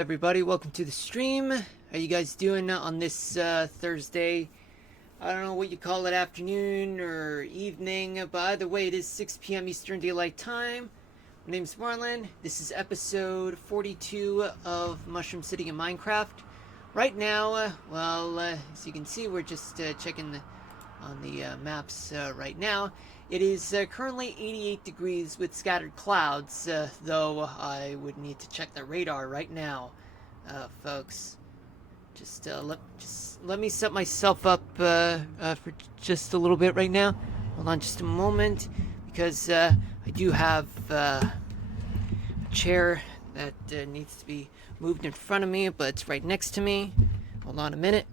Everybody, welcome to the stream. How you guys doing on this Thursday? I don't know what you call it, afternoon or evening, but either way, it is 6 p.m. Eastern Daylight Time. My name's Marlon. This is episode 42 of Mushroom City in Minecraft. Right now, as you can see, we're just checking on the maps right now. It is currently 88 degrees with scattered clouds, though I would need to check the radar right now, folks. Just let me set myself up for just a little bit right now. Hold on just a moment, because I do have a chair that needs to be moved in front of me, but it's right next to me. Hold on a minute.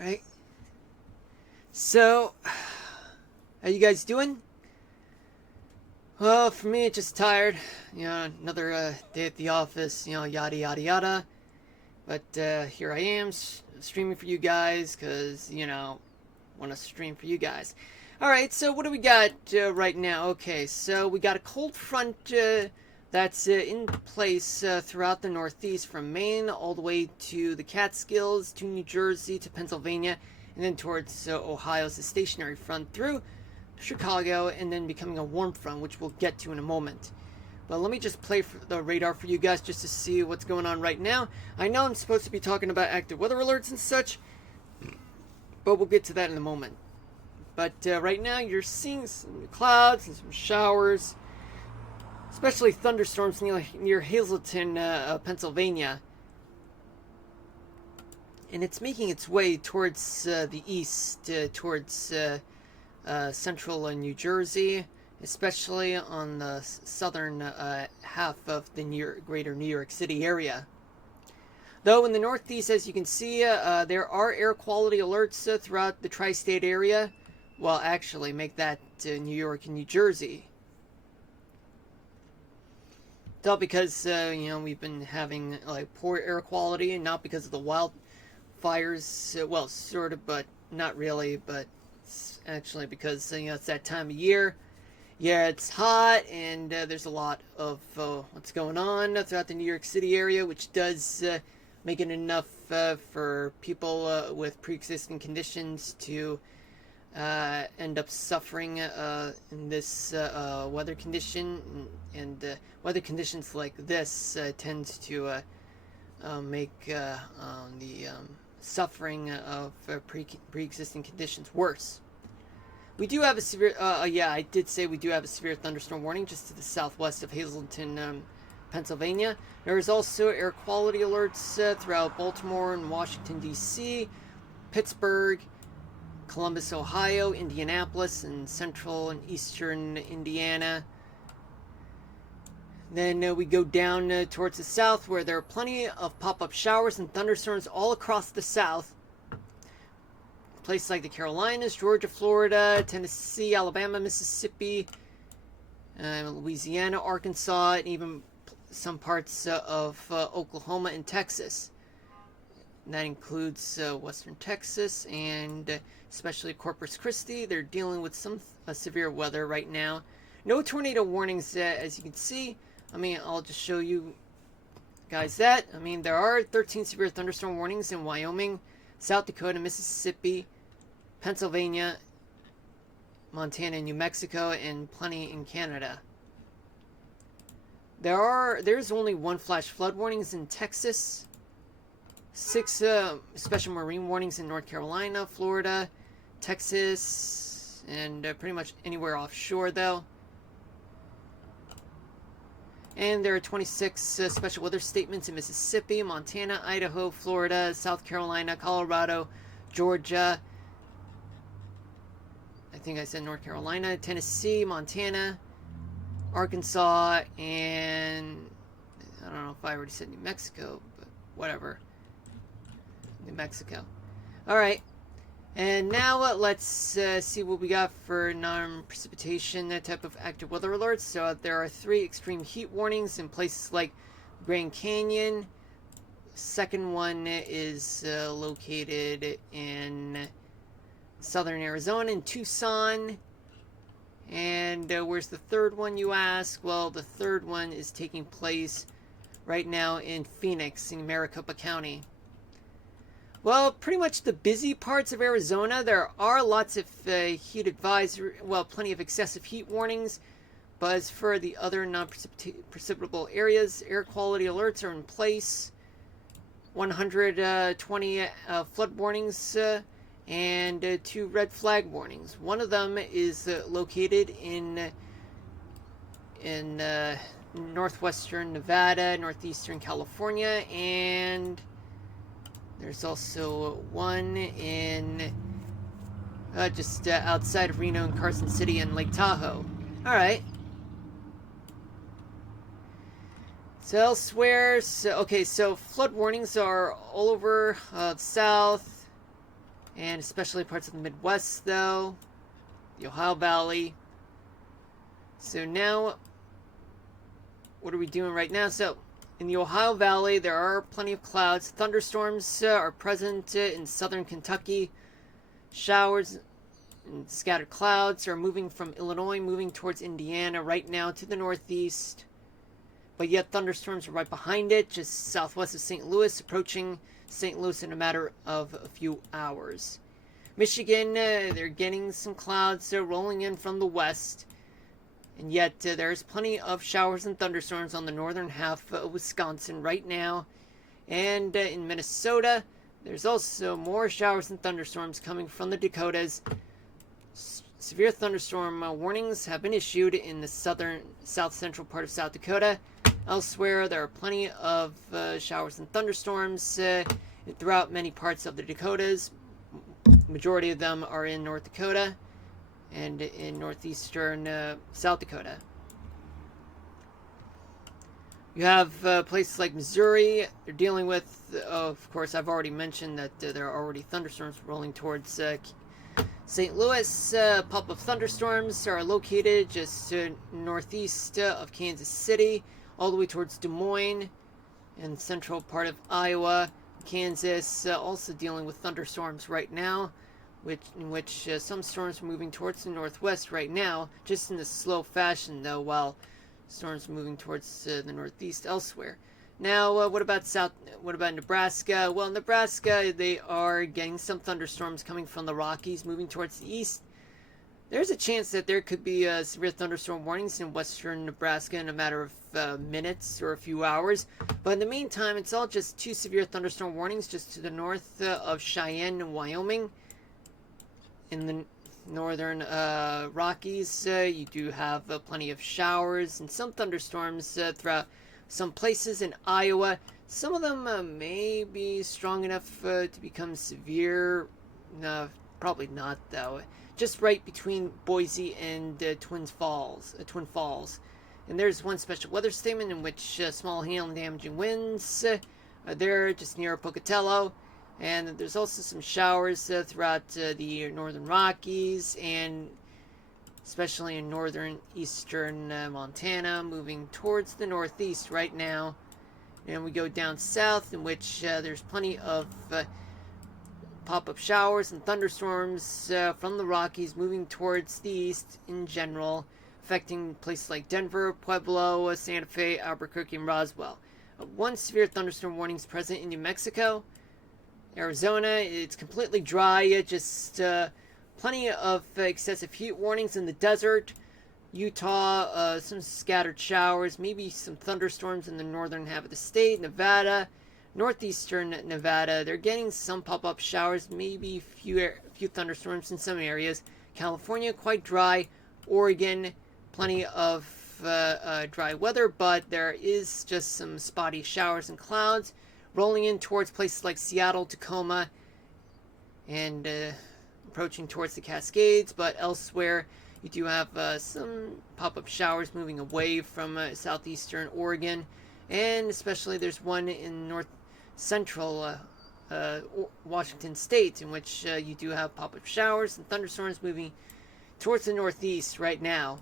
Alright. So, how you guys doing? Well, for me, just tired. Another day at the office, yada yada yada. But here I am, streaming for you guys, because, want to stream for you guys. Alright, so what do we got right now? Okay, so we got a cold front that's in place throughout the Northeast, from Maine all the way to the Catskills, to New Jersey, to Pennsylvania, and then towards Ohio's the stationary front through Chicago, and then becoming a warm front, which we'll get to in a moment. But let me just play the radar for you guys just to see what's going on right now. I know I'm supposed to be talking about active weather alerts and such, but we'll get to that in a moment. But right now you're seeing some clouds and some showers, especially thunderstorms near Hazleton, Pennsylvania. And it's making its way towards the east, towards central New Jersey, especially on the southern half of the greater New York City area. Though in the Northeast, as you can see, there are air quality alerts throughout the tri-state area. Well, actually, make that New York and New Jersey. It's all because, we've been having poor air quality, and not because of the wildfires. Well, sort of, but not really. But it's actually because, it's that time of year. Yeah, it's hot, and there's a lot of what's going on throughout the New York City area, which does make it enough for people with pre-existing conditions to end up suffering in this weather condition. And weather conditions like this tends to make the suffering of pre-existing conditions worse. We do have a severe, I did say we do have a severe thunderstorm warning just to the southwest of Hazleton, Pennsylvania. There is also air quality alerts throughout Baltimore and Washington, D.C., Pittsburgh, Columbus, Ohio, Indianapolis, and central and eastern Indiana. Then we go down towards the south, where there are plenty of pop-up showers and thunderstorms all across the south. Places like the Carolinas, Georgia, Florida, Tennessee, Alabama, Mississippi, Louisiana, Arkansas, and even some parts of Oklahoma and Texas. And that includes western Texas and especially Corpus Christi. They're dealing with some severe weather right now. No tornado warnings, as you can see. I'll just show you guys that. There are 13 severe thunderstorm warnings in Wyoming, South Dakota, Mississippi, Pennsylvania, Montana, and New Mexico, and plenty in Canada. There's only one flash flood warnings in Texas, 6 special marine warnings in North Carolina, Florida, Texas, and pretty much anywhere offshore, though. And there are 26 special weather statements in Mississippi, Montana, Idaho, Florida, South Carolina, Colorado, Georgia, I think I said North Carolina, Tennessee, Montana, Arkansas, and I don't know if I already said New Mexico, but whatever. New Mexico. Alright. And now let's see what we got for non-precipitation type of active weather alerts. So there are 3 extreme heat warnings in places like Grand Canyon, second one is located in southern Arizona, in Tucson. And where's the third one, you ask? Well, the third one is taking place right now in Phoenix, in Maricopa County. Well, pretty much the busy parts of Arizona, there are lots of heat advisory, well, plenty of excessive heat warnings. But as for the other non-precipitable areas, air quality alerts are in place. 120 flood warnings and 2 red flag warnings. One of them is located in northwestern Nevada, northeastern California, and there's also one in just outside of Reno and Carson City and Lake Tahoe. All right. So elsewhere, so flood warnings are all over the south, and especially parts of the Midwest, though, the Ohio Valley. So now, what are we doing right now? So, in the Ohio Valley, there are plenty of clouds. Thunderstorms are present in southern Kentucky. Showers and scattered clouds are moving from Illinois, moving towards Indiana right now to the northeast. But yet thunderstorms are right behind it, just southwest of St. Louis, approaching St. Louis in a matter of a few hours. Michigan, they're getting some clouds rolling in from the west. And yet there's plenty of showers and thunderstorms on the northern half of Wisconsin right now. And in Minnesota, there's also more showers and thunderstorms coming from the Dakotas. Severe thunderstorm warnings have been issued in the south central part of South Dakota. Elsewhere, there are plenty of showers and thunderstorms throughout many parts of the Dakotas. Majority of them are in North Dakota and in northeastern South Dakota. You have places like Missouri. They're dealing with, of course, I've already mentioned that there are already thunderstorms rolling towards St. Louis. Pop-up thunderstorms are located just northeast of Kansas City, all the way towards Des Moines and central part of Iowa. Kansas also dealing with thunderstorms right now, in which some storms are moving towards the northwest right now, just in a slow fashion though, while storms are moving towards the northeast elsewhere. Now, what about Nebraska? Well, Nebraska, they are getting some thunderstorms coming from the Rockies, moving towards the east. There's a chance that there could be severe thunderstorm warnings in western Nebraska in a matter of minutes or a few hours. But in the meantime, it's all just 2 severe thunderstorm warnings just to the north of Cheyenne and Wyoming. In the northern Rockies, you do have plenty of showers and some thunderstorms throughout some places in Iowa. Some of them may be strong enough to become severe. No, probably not, though. Just right between Boise and Twin Falls. And there's one special weather statement in which small hail and damaging winds are there just near Pocatello. And there's also some showers throughout the northern Rockies and especially in northern eastern Montana, moving towards the northeast right now. And we go down south, in which there's plenty of pop-up showers and thunderstorms from the Rockies moving towards the east in general, affecting places like Denver, Pueblo, Santa Fe, Albuquerque, and Roswell. One severe thunderstorm warning is present in New Mexico. Arizona, it's completely dry, just plenty of excessive heat warnings in the desert. Utah, some scattered showers, maybe some thunderstorms in the northern half of the state. Nevada, northeastern Nevada, they're getting some pop-up showers, maybe a few thunderstorms in some areas. California, quite dry. Oregon, plenty of dry weather, but there is just some spotty showers and clouds rolling in towards places like Seattle, Tacoma, and approaching towards the Cascades. But elsewhere, you do have some pop-up showers moving away from southeastern Oregon, and especially there's one in north central Washington State, in which you do have pop-up showers and thunderstorms moving towards the northeast right now.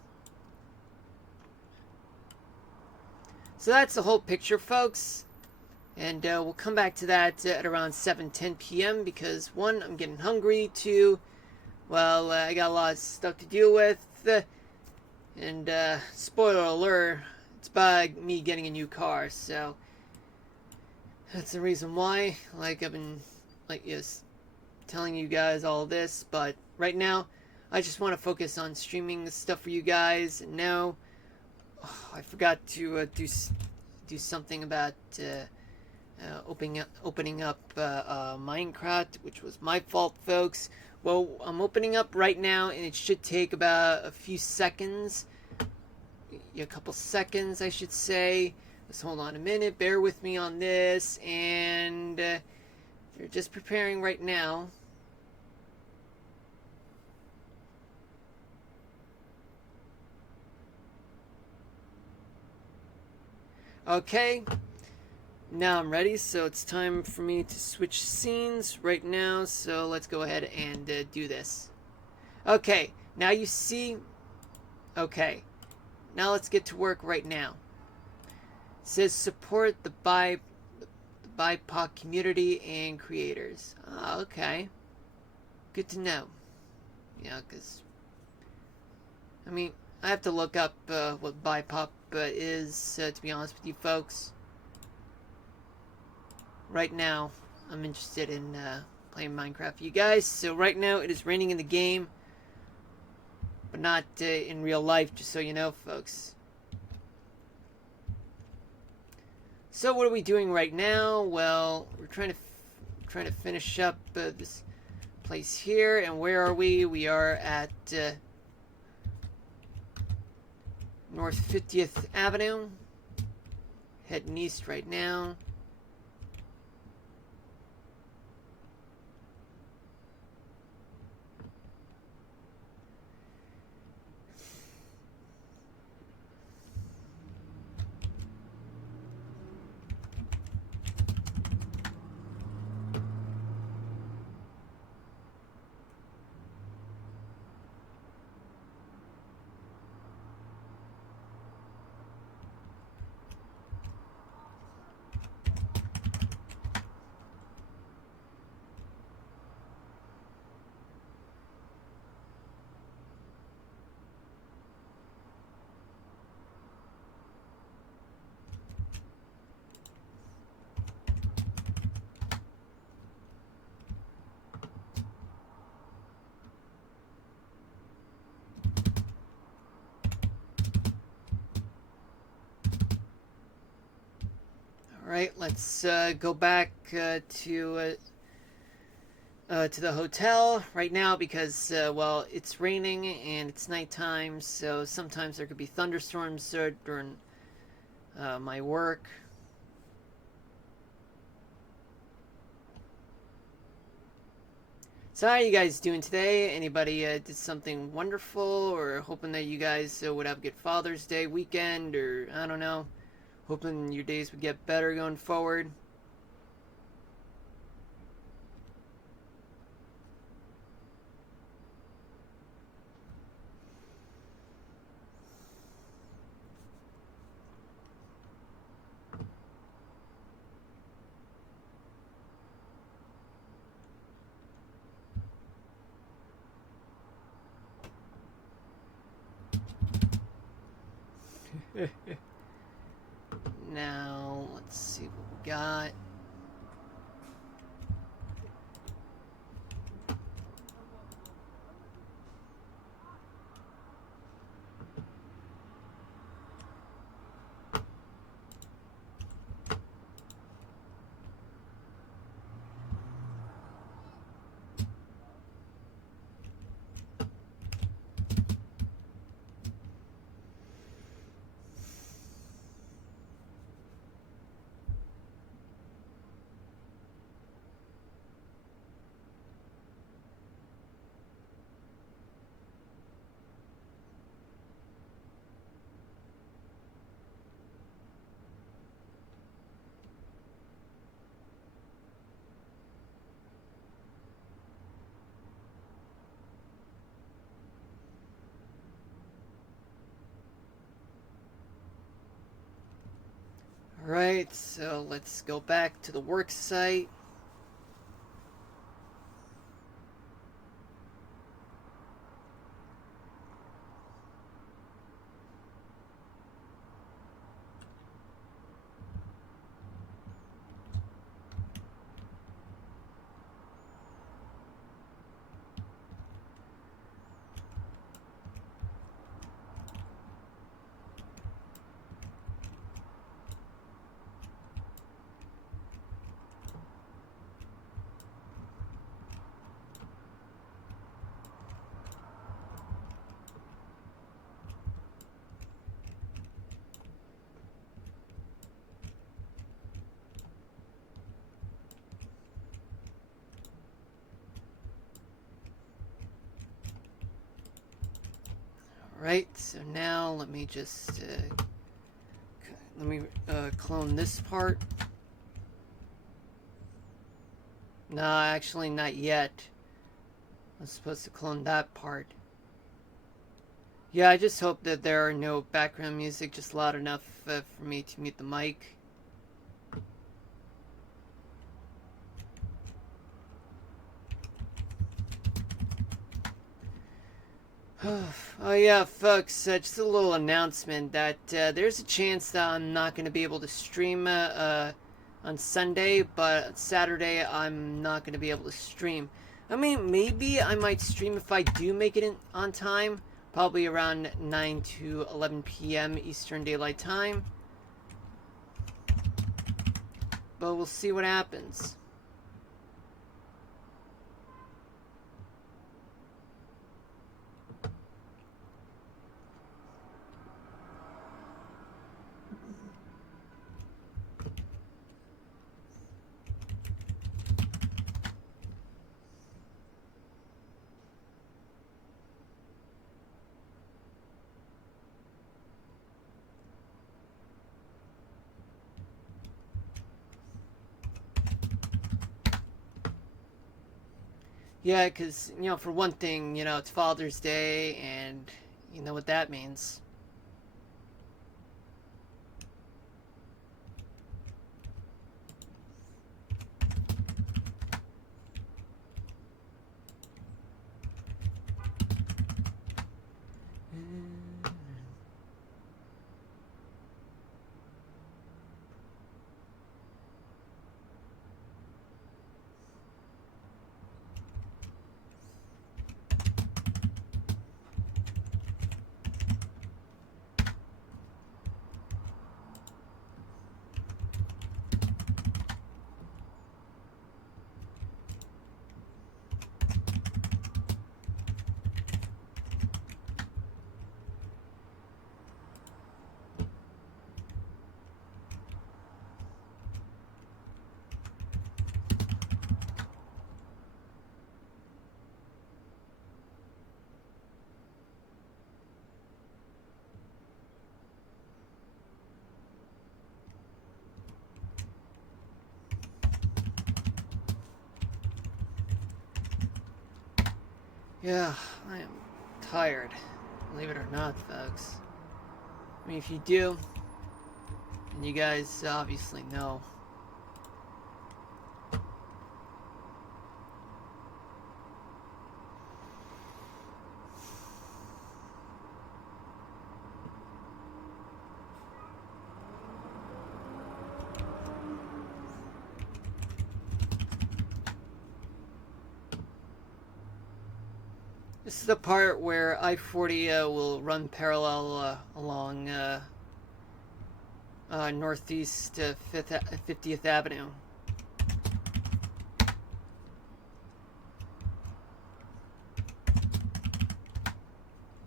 So that's the whole picture, folks. And we'll come back to that at around 7:10 p.m. because one, I'm getting hungry. Two, well, I got a lot of stuff to deal with. And spoiler alert, it's by me getting a new car. So that's the reason why. Like I've been, like, yes, telling you guys all this. But right now, I just want to focus on streaming stuff for you guys. And now, I forgot to do something about opening up Minecraft, which was my fault, folks. Well, I'm opening up right now, and it should take about a few seconds, a couple seconds, I should say. Let's hold on a minute. Bear with me on this, and they're just preparing right now. Okay, now I'm ready, so it's time for me to switch scenes right now, so let's go ahead and do this. Okay, now you see... Okay, now let's get to work right now. It says support the BIPOC community and creators. Okay. Good to know. Yeah, because... I mean, I have to look up what BIPOC is, to be honest with you folks. Right now, I'm interested in playing Minecraft for you guys. So right now, it is raining in the game, but not in real life, just so you know, folks. So what are we doing right now? Well, we're trying to finish up this place here. And where are we? We are at North 50th Avenue. Heading east right now. Alright, let's go back to the hotel right now because, well, it's raining and it's nighttime, so sometimes there could be thunderstorms during my work. So how are you guys doing today? Anybody did something wonderful, or hoping that you guys would have a good Father's Day weekend, or I don't know, hoping your days would get better going forward? Now, let's see what we got. Alright, so let's go back to the work site. Right, so now let me just clone this part. No, actually not yet. I'm supposed to clone that part. Yeah, I just hope that there are no background music, just loud enough for me to mute the mic. Oh yeah, folks, just a little announcement that there's a chance that I'm not going to be able to stream on Sunday, but Saturday I'm not going to be able to stream. I mean, maybe I might stream if I do make it in on time, probably around 9 to 11 p.m. Eastern Daylight Time. But we'll see what happens. Yeah, because, for one thing, it's Father's Day, and you know what that means. Yeah, I am tired. Believe it or not, folks. I mean, if you do, and you guys obviously know. This is the part where I-40 will run parallel along northeast 50th Avenue.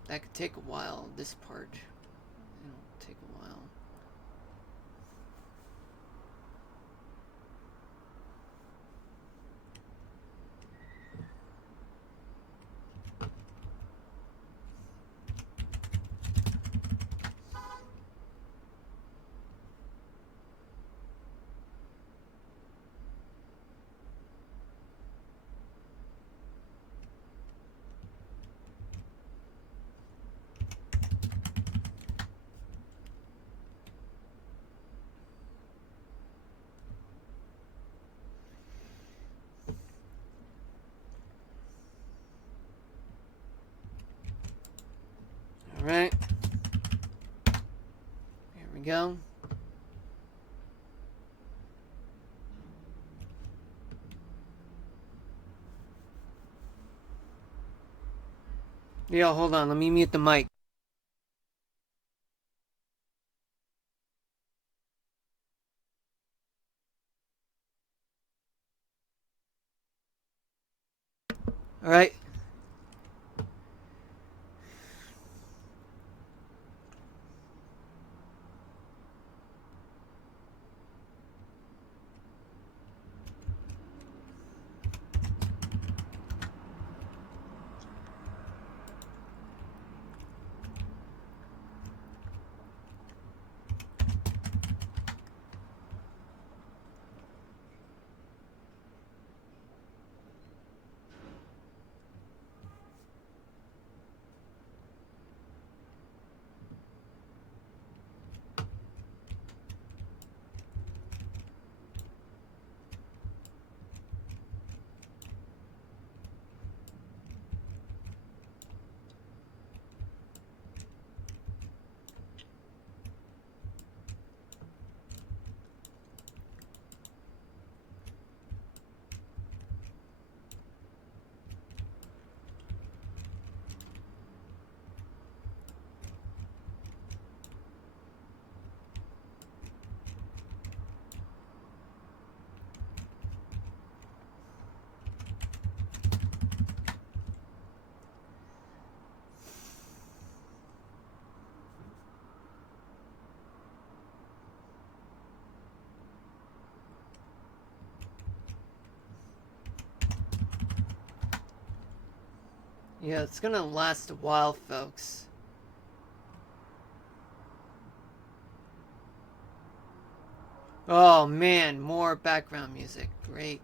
That could take a while, this part. It'll take a while. Alright. Here we go. Yo, hold on. Let me mute the mic. Alright. Yeah, it's gonna last a while, folks. Oh man, more background music. Great.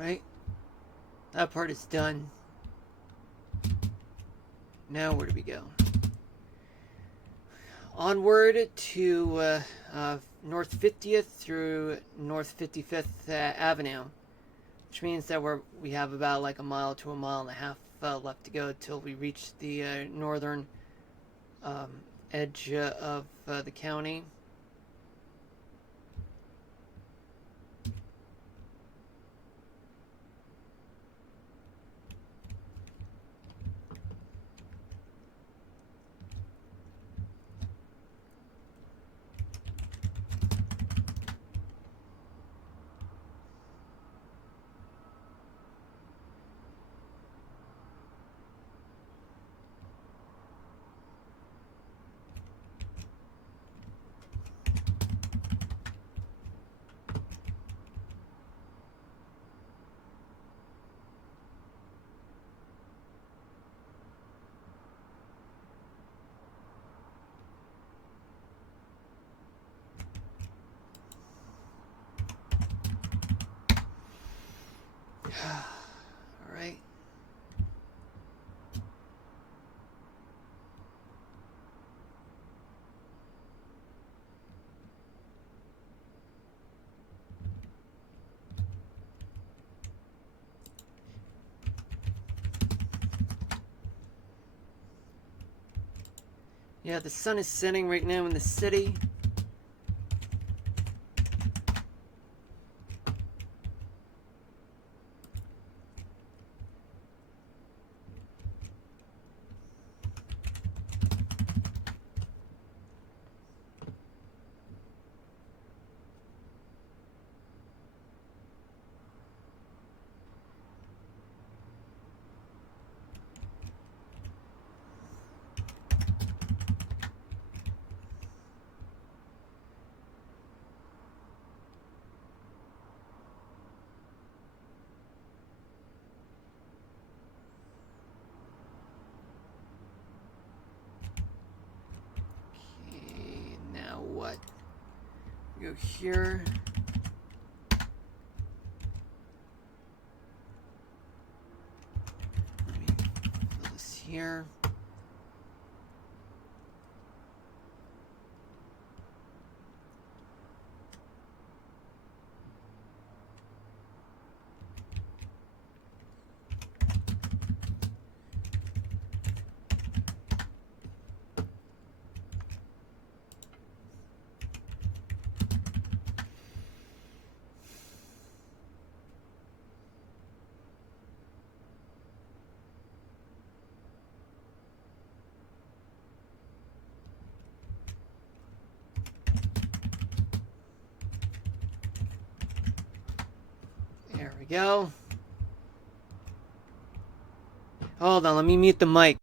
Alright. That part is done. Now where do we go? Onward to North 50th through North 55th Avenue, which means that we have about like a mile to a mile and a half left to go till we reach the northern edge of the county. All right. Yeah, the sun is setting right now in the city. Okay, now what? Go here. Let me fill this here. There we go. Hold on, let me mute the mic.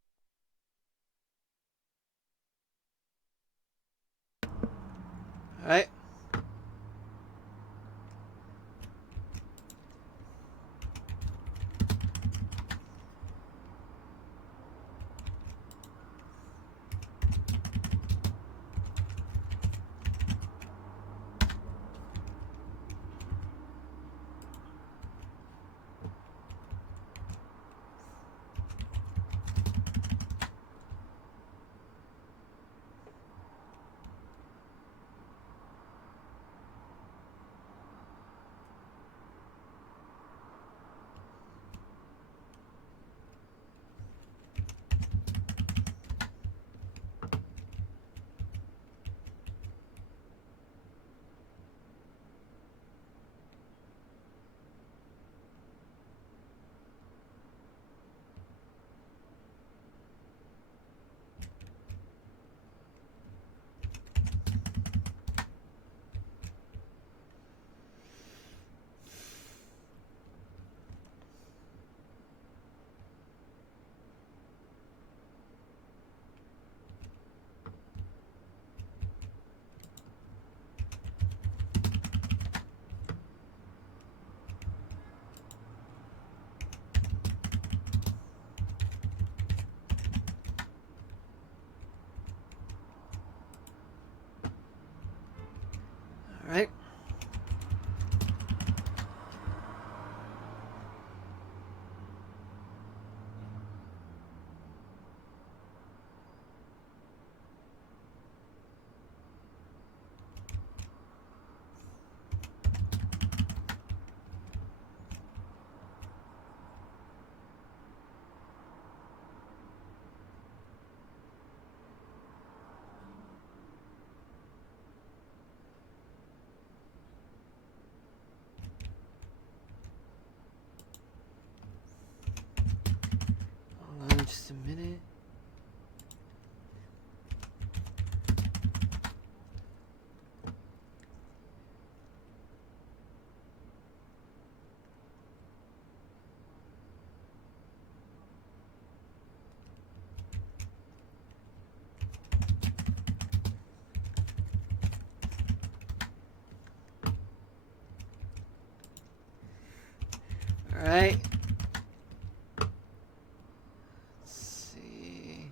Alright. Alright. Hold on just a minute. Alright. Let's see.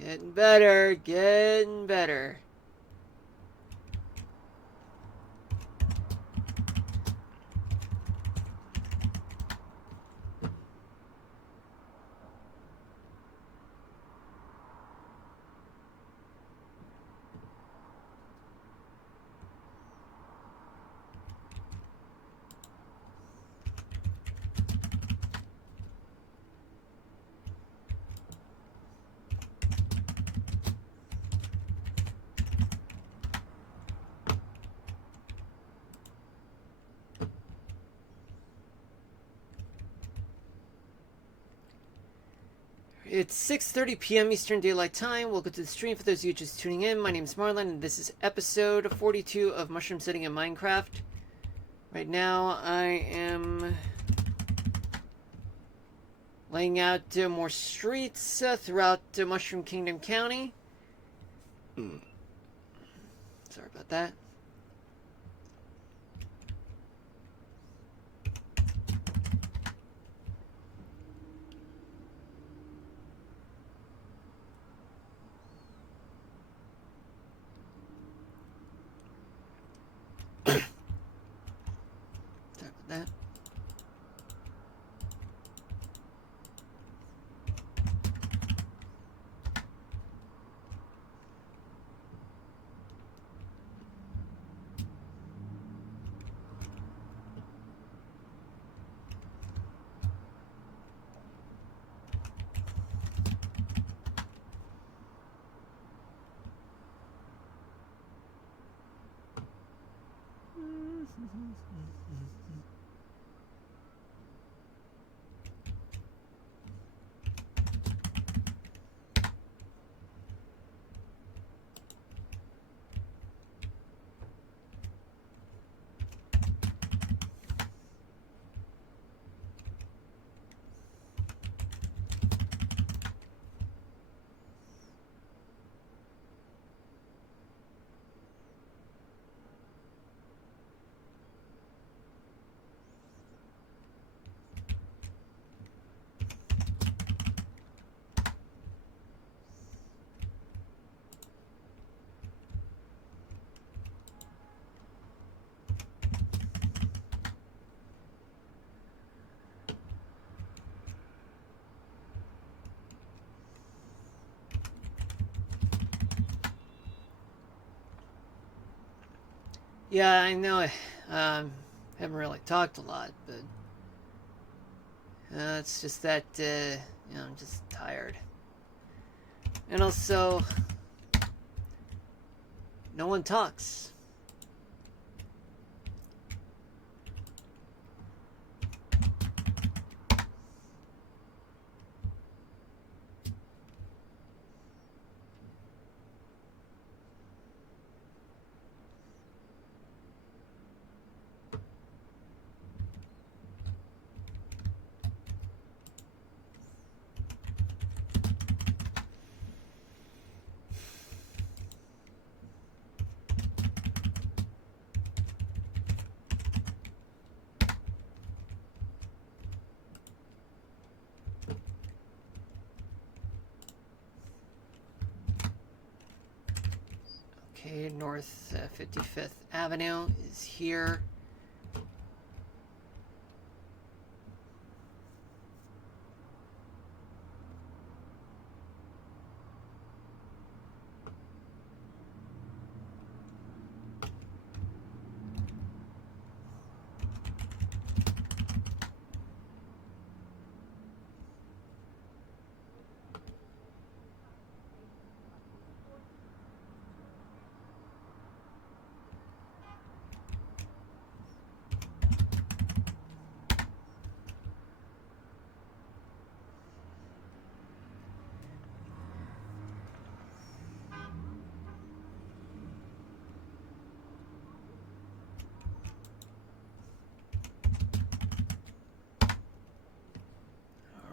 Getting better, getting better. It's 6:30 p.m. Eastern Daylight Time. Welcome to the stream for those of you just tuning in. My name is Marlon, and this is episode 42 of Mushroom Setting in Minecraft. Right now, I am laying out more streets throughout Mushroom Kingdom County. Sorry about that. Sorry about that. Yeah, I know I haven't really talked a lot, but it's just that, I'm just tired. And also, no one talks. Okay, North 55th Avenue is here.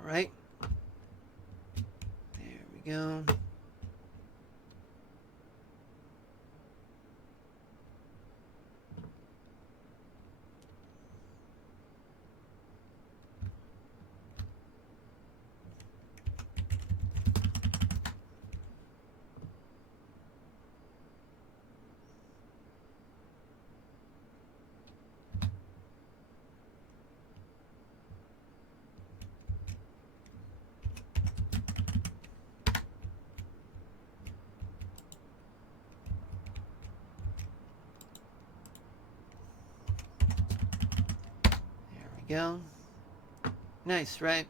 Alright. There we go. Go. Nice, right?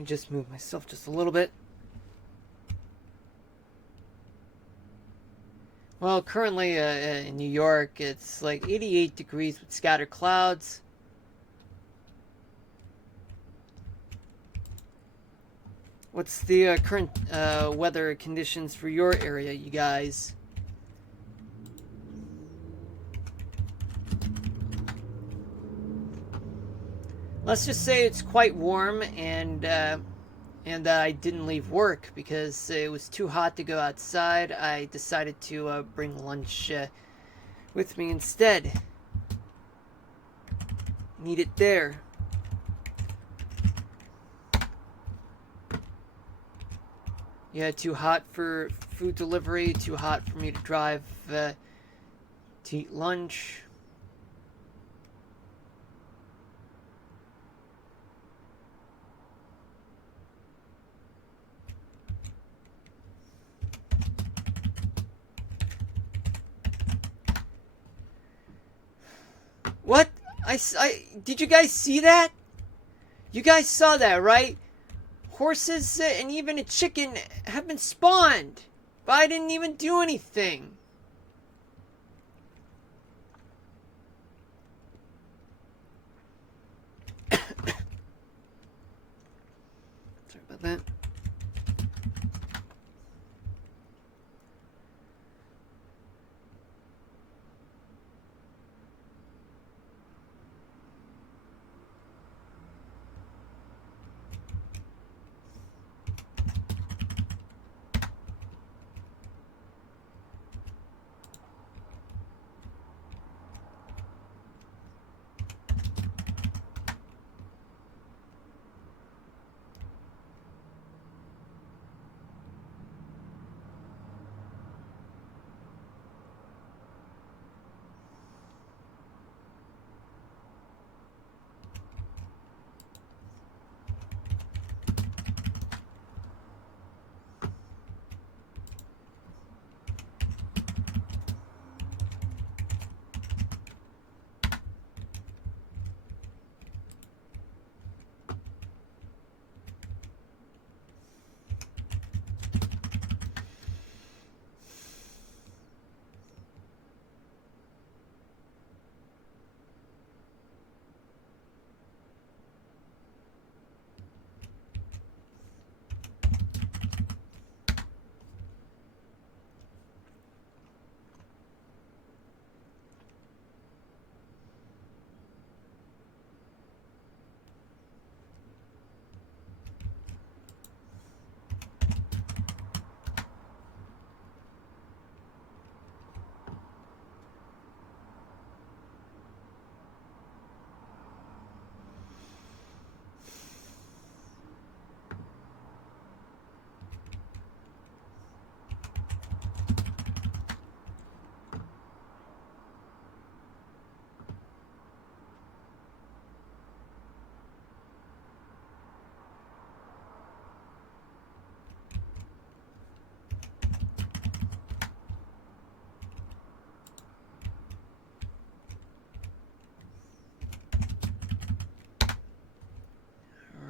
me just move myself just a little bit. Well, currently in New York, it's like 88 degrees with scattered clouds. What's the current weather conditions for your area, you guys? Let's just say it's quite warm, and I didn't leave work because it was too hot to go outside. I decided to bring lunch with me instead. Need it there. Yeah, too hot for food delivery, too hot for me to drive to eat lunch. What? Did you guys see that? You guys saw that, right? Horses and even a chicken have been spawned, but I didn't even do anything. Sorry about that.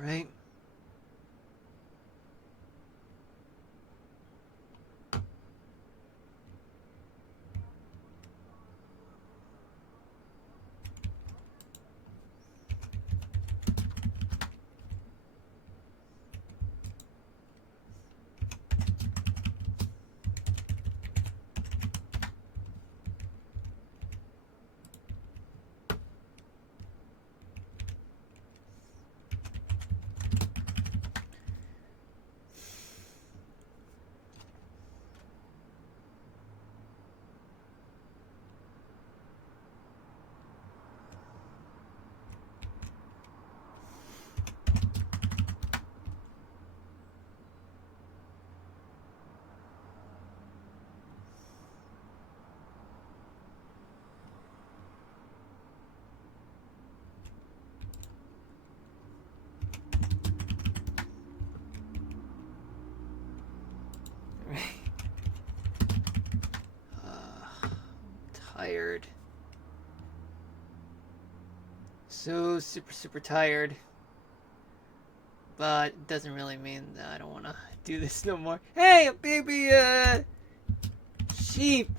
All right. Tired. So super tired. but it doesn't really mean that I don't want to do this no more. Hey, a baby sheep.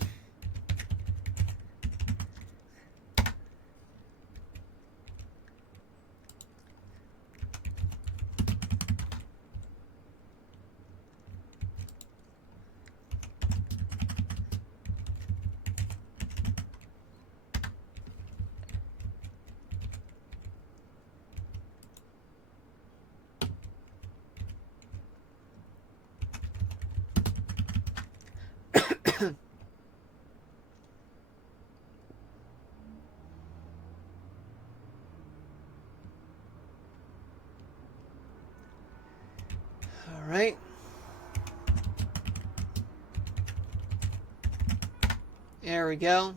All right. There we go.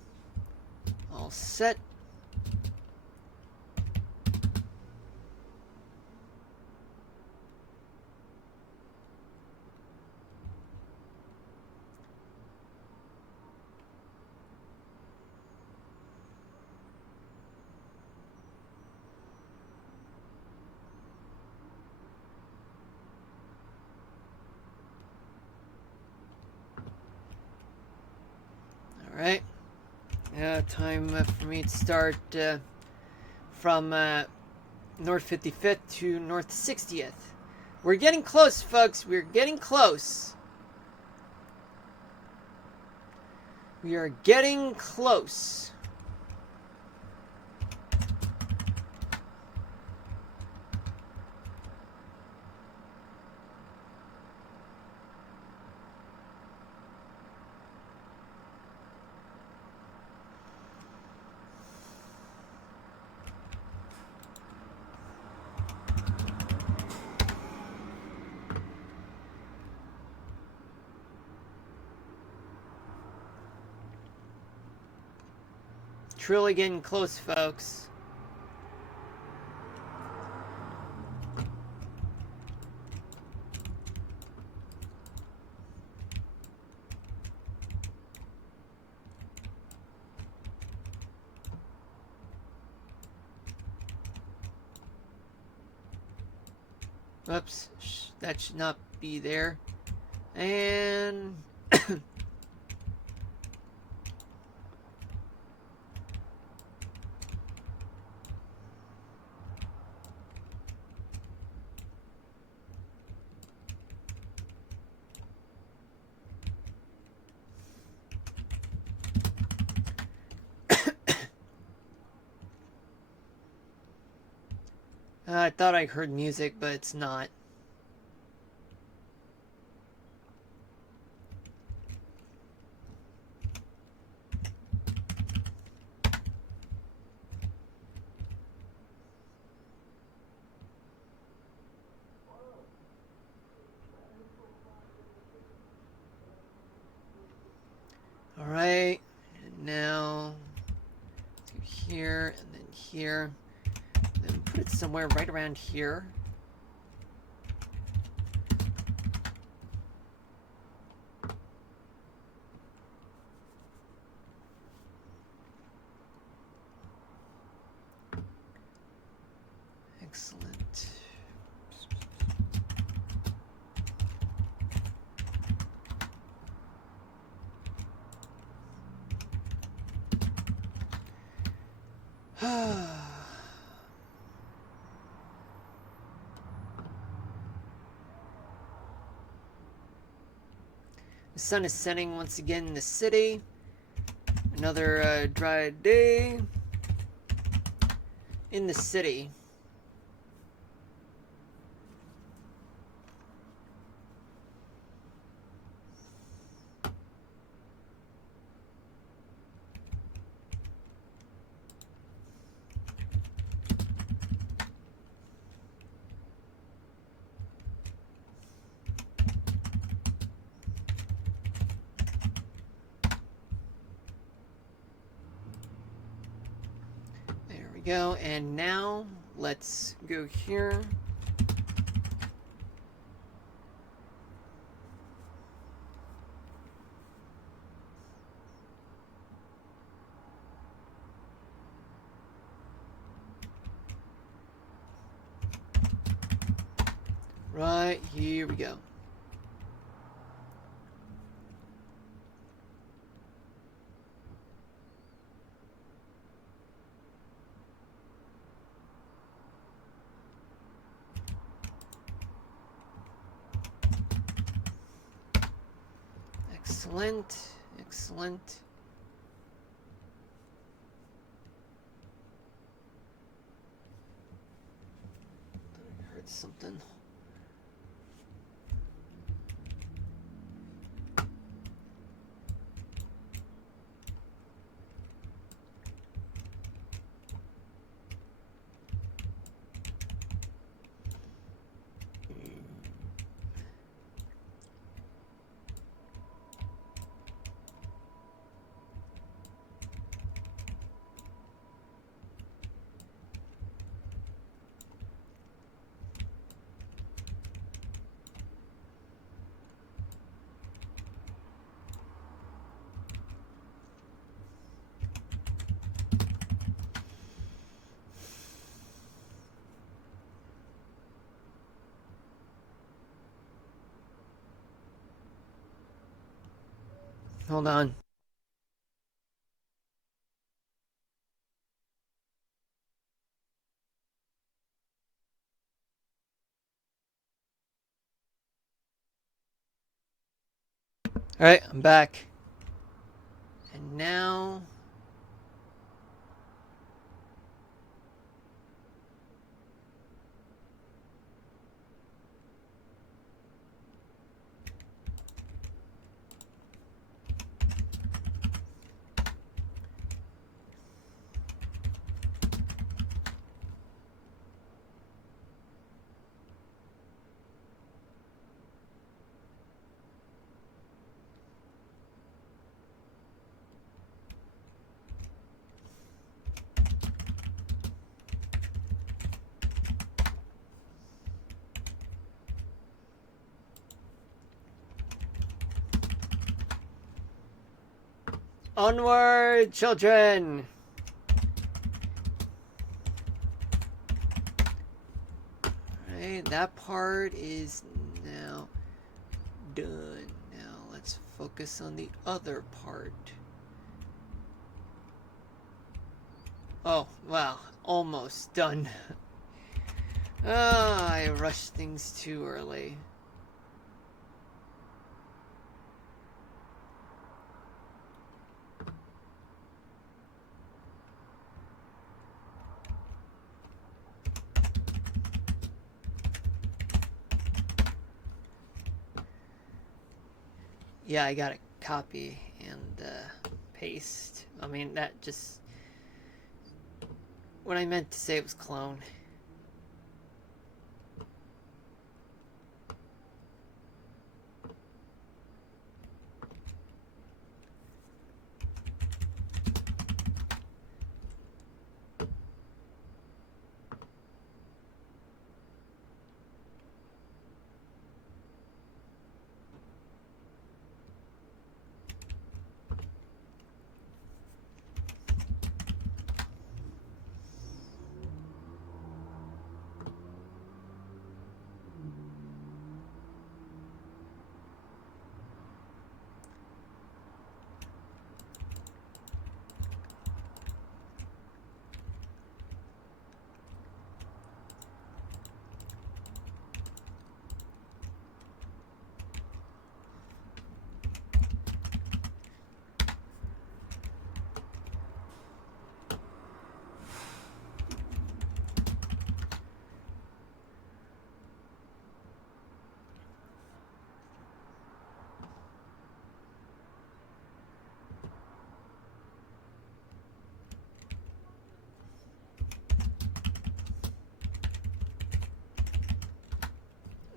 All set. All right. Time for me to start from North 55th to North 60th. We're getting close, folks. We're getting close. We are getting close. Truly getting close, folks. Oops, that should not be there. And I thought I heard music, but it's not. Alright, and now to here, and then here. Then put it somewhere right around here. Excellent. The sun is setting once again in the city. Another dry day in the city. Go, and now let's go here. Right, here we go. Excellent, excellent. I heard something. Hold on. Alright, I'm back. And now... Onward, children! Alright, that part is now done. Now let's focus on the other part. Oh, wow, almost done. I rushed things too early. Yeah, I gotta copy and paste. I mean, that just... What I meant to say was clone.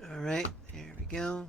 Alright, there we go.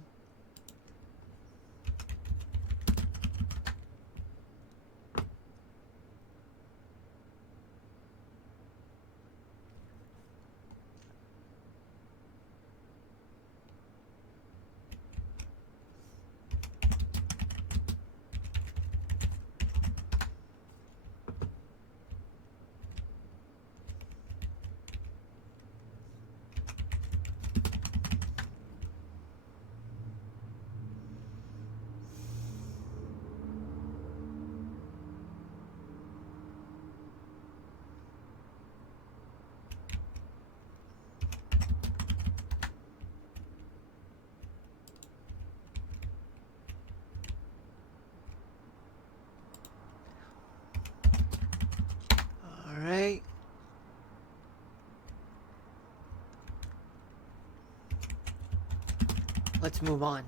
Alright. Let's move on.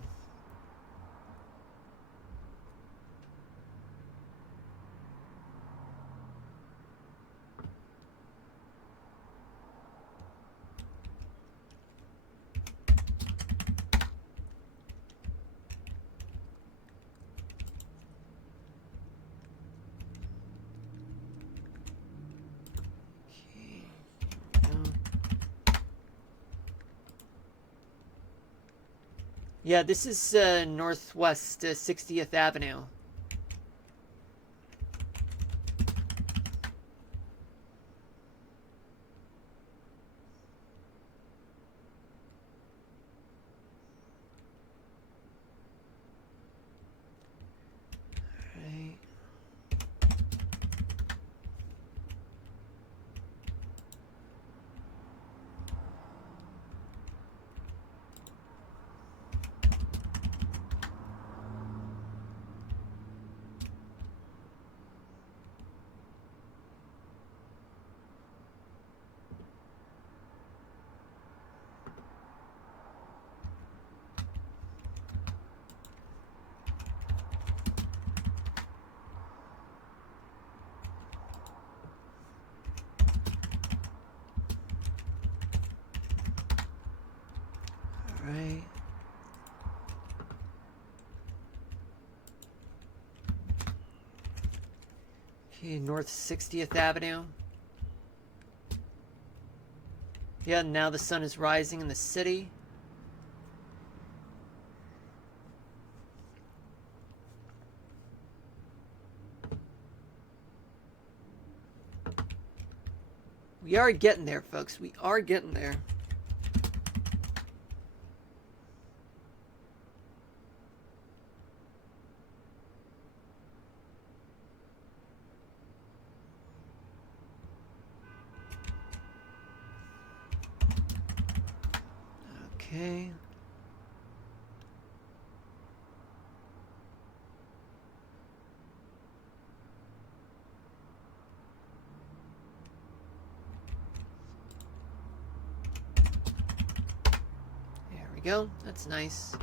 Yeah, this is Northwest 60th Avenue. Right. Right. Okay, North 60th Avenue. Yeah, now the sun is rising in the city. We are getting there, folks. We are getting there. Okay. There we go. That's nice.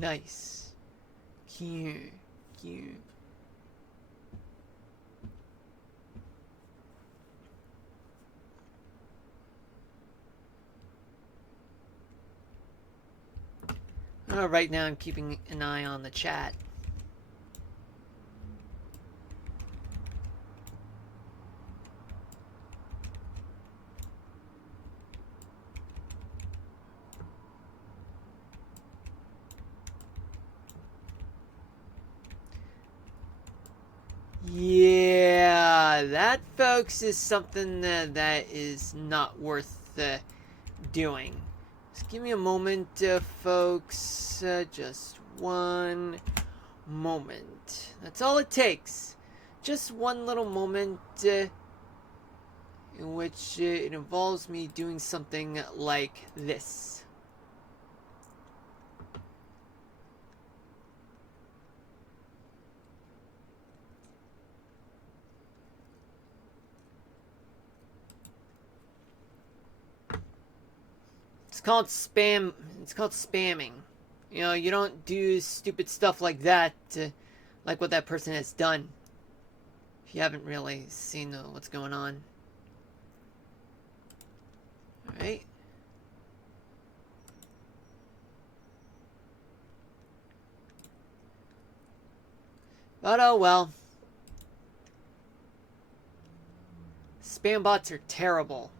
Nice. Cute. Cute. Right now I'm keeping an eye on the chat. Yeah, that, folks, is something that is not worth doing. Just give me a moment, folks. Just one moment. That's all it takes. Just one little moment in which it involves me doing something like this. It's called spam. It's called spamming. You know, you don't do stupid stuff like that, like what that person has done. If you haven't really seen what's going on. Alright. But oh well. Spam bots are terrible.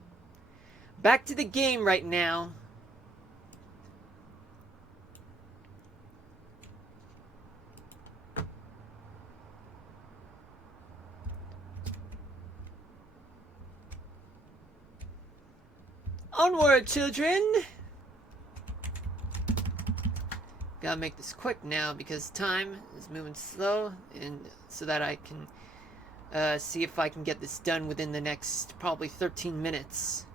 Back to the game right now. Onward, children! Gotta make this quick now because time is moving slow, and so that I can see if I can get this done within the next probably 13 minutes.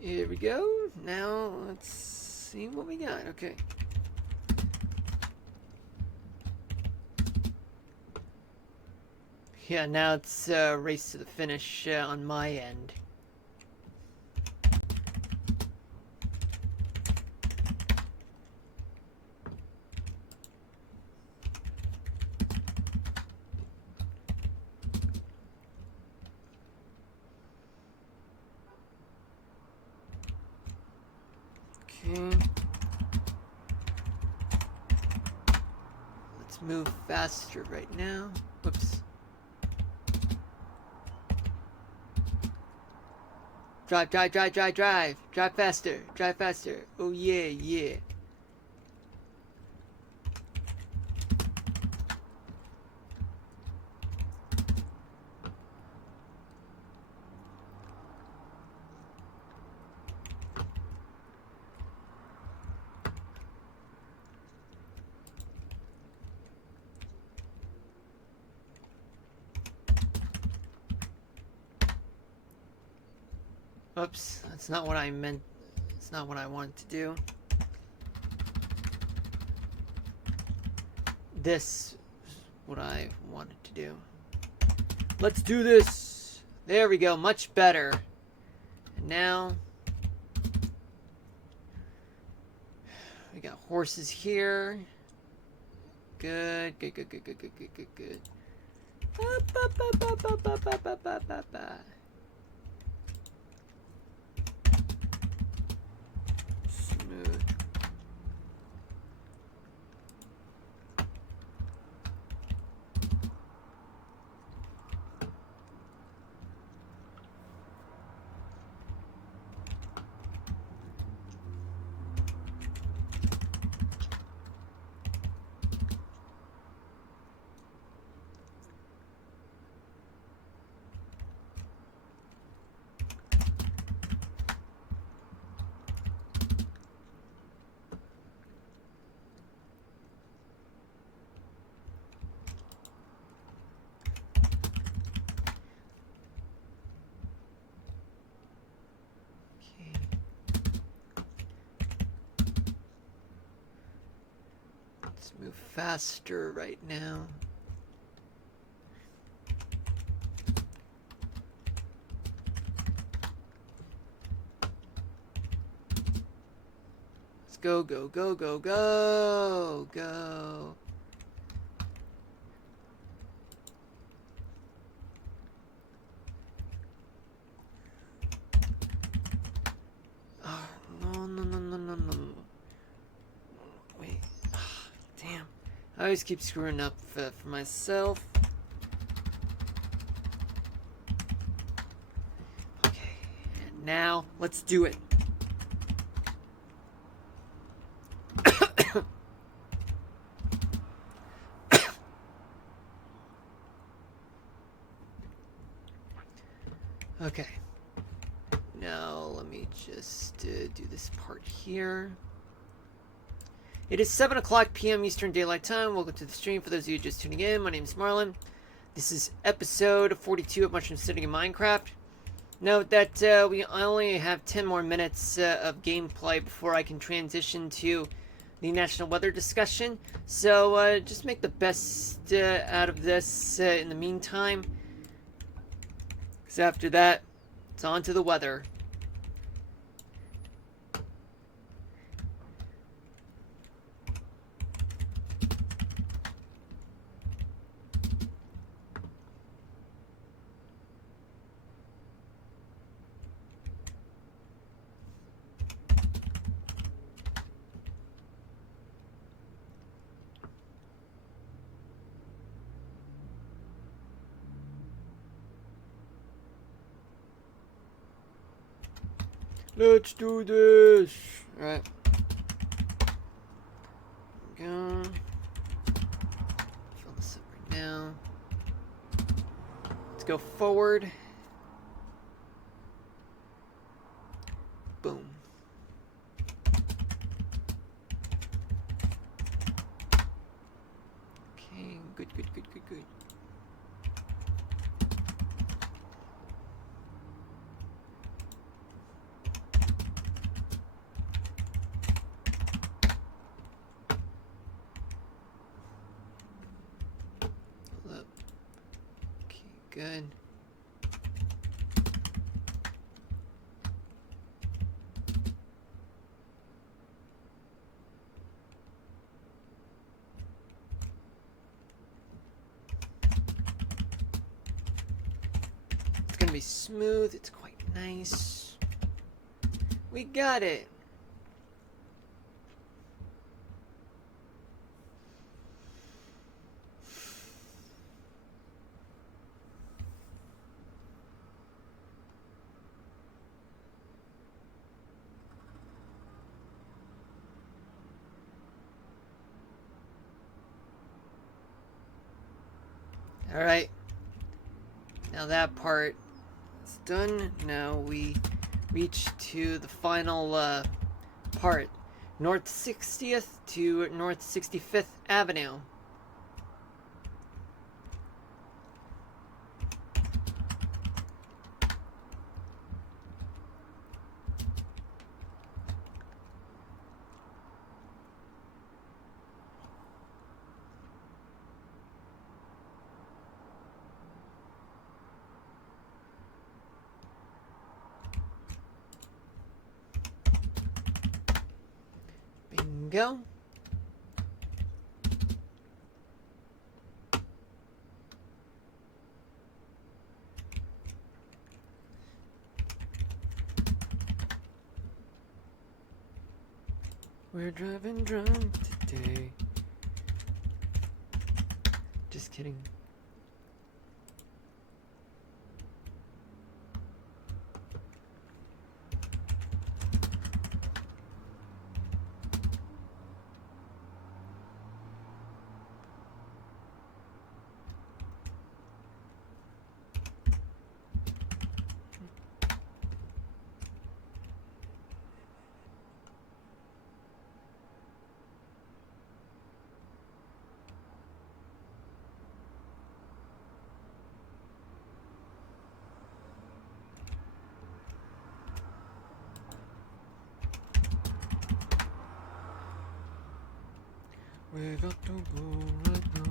Here we go. Now let's see what we got. Okay. Yeah, now it's race to the finish on my end. Okay. Let's move faster right now. Whoops. Drive, drive, drive, drive, drive. Drive faster. Drive faster. Oh yeah, yeah. Oops, that's not what I meant. It's not what I wanted to do. This is what I wanted to do. Let's do this! There we go, much better. And now we got horses here. Good, good, good, good, good, good, good, good, good. Smooth. Let's move faster right now. Let's go, go, go, go, go, go. Oh, no, no, no, no, no, no. Wait. Damn. I always keep screwing up for myself. Okay. And now, let's do it. Okay. Now, let me just do this part here. It is 7 o'clock p.m. Eastern Daylight Time. Welcome to the stream. For those of you just tuning in, my name is Marlon. This is episode 42 of Mushroom Sitting in Minecraft. Note that we only have 10 more minutes of gameplay before I can transition to the national weather discussion. So just make the best out of this in the meantime. Because after that, it's on to the weather. Let's do this. Alright. Go. Fill this up right now. Let's go forward. Boom. Okay, good. Hold up. Okay, good. It's gonna be smooth. It's quite nice. We got it. Alright. Now that part is done. Now we reach to the final part. North 60th to North 65th Avenue. Bingo. We're driving drunk today. Just kidding. We got to go right now.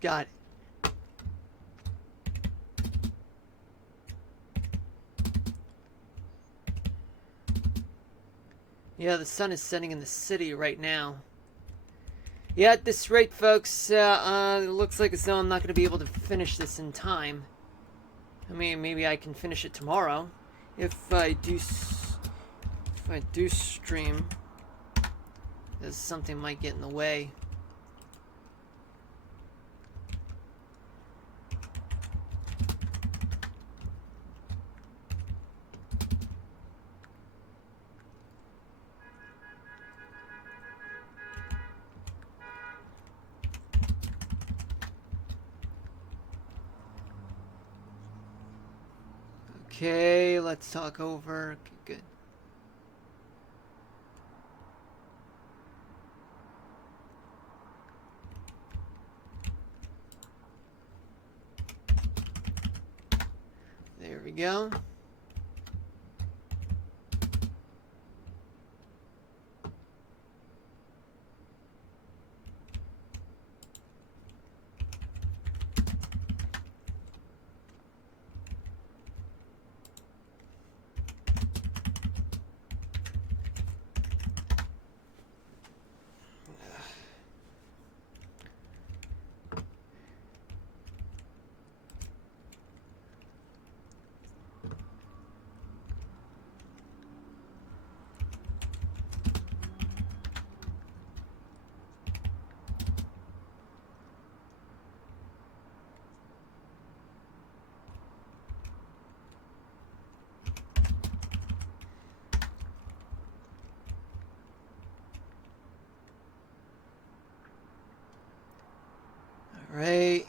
Got it. Yeah, the sun is setting in the city right now. Yeah, at this rate, folks, it looks like as though I'm not going to be able to finish this in time. I mean, maybe I can finish it tomorrow if I do stream, because something might get in the way. Okay, let's talk over. Okay, good. There we go. Alright.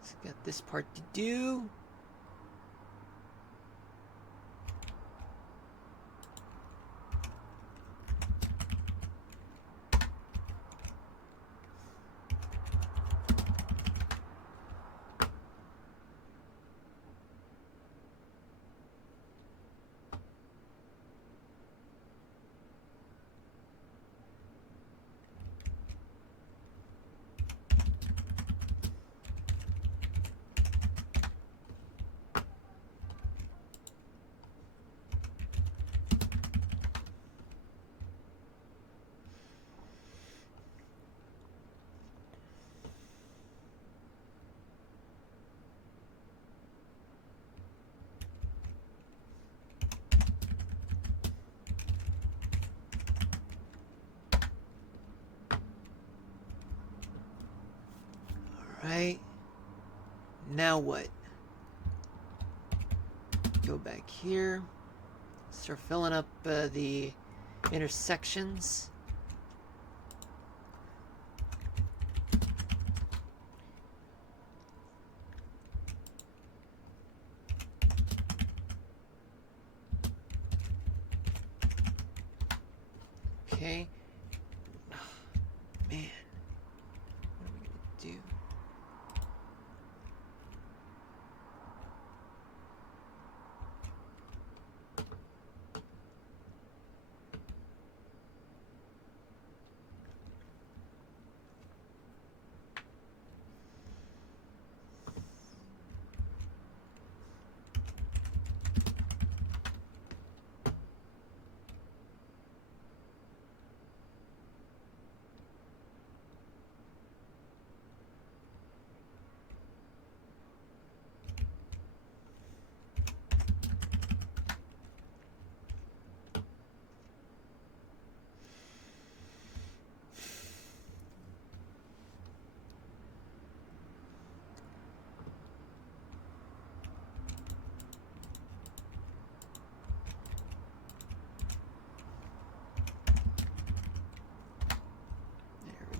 So got this part to do. Alright. Now what? Go back here. Start filling up the intersections. Okay. Oh, man. What are we gonna do?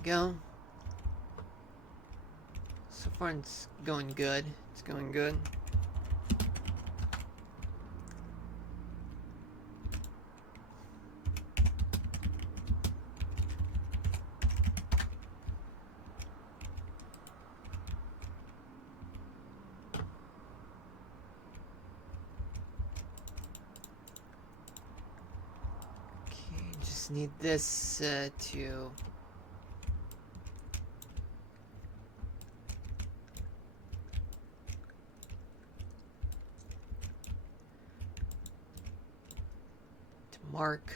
Go. So far it's going good. It's going good. Okay, just need this to mark.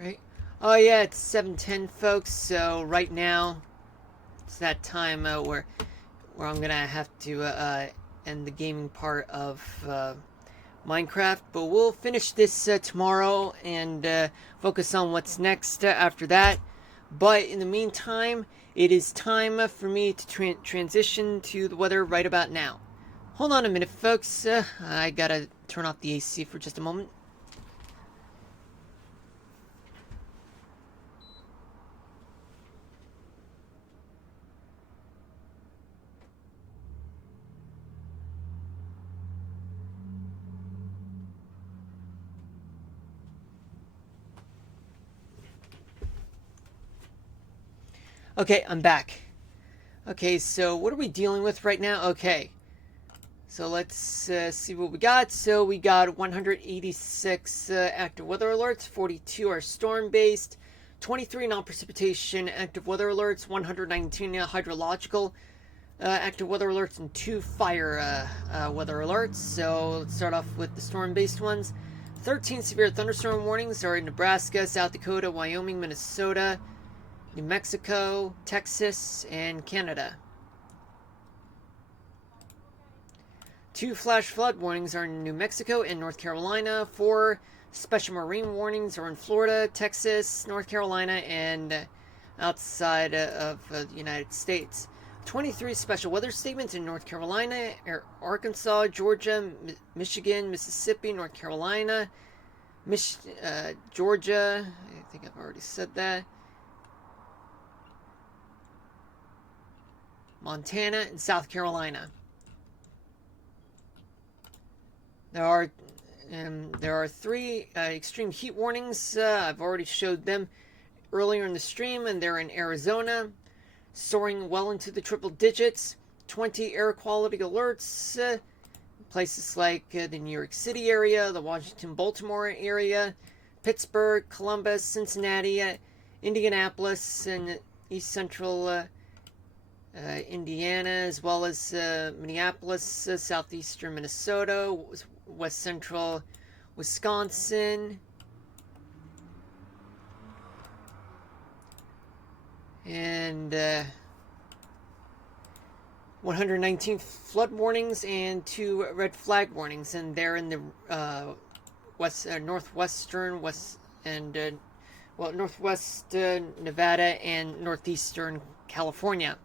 Right. Oh yeah, it's 7:10, folks. So right now, it's that time where I'm gonna have to end the gaming part of Minecraft. But we'll finish this tomorrow and focus on what's next after that. But in the meantime, it is time for me to transition to the weather right about now. Hold on a minute, folks. I gotta turn off the AC for just a moment. Okay, I'm back. Okay, so what are we dealing with right now? Okay, so let's see what we got. So we got 186 active weather alerts, 42 are storm-based, 23 non-precipitation active weather alerts, 119 hydrological active weather alerts, and 2 fire weather alerts. So let's start off with the storm-based ones. 13 severe thunderstorm warnings are in Nebraska, South Dakota, Wyoming, Minnesota, New Mexico, Texas, and Canada. 2 flash flood warnings are in New Mexico and North Carolina. 4 special marine warnings are in Florida, Texas, North Carolina, and outside of the United States. 23 special weather statements in North Carolina, Arkansas, Georgia, Michigan, Mississippi, North Carolina, Georgia. I think I've already said that. Montana, and South Carolina. There are 3 extreme heat warnings. I've already showed them earlier in the stream, and they're in Arizona, soaring well into the triple digits. 20 air quality alerts, places like the New York City area, the Washington-Baltimore area, Pittsburgh, Columbus, Cincinnati, Indianapolis, and East Central Indiana, as well as Minneapolis, southeastern Minnesota, west central Wisconsin, and 119 flood warnings and 2 red flag warnings, and they're in the northwestern northwest Nevada and northeastern California.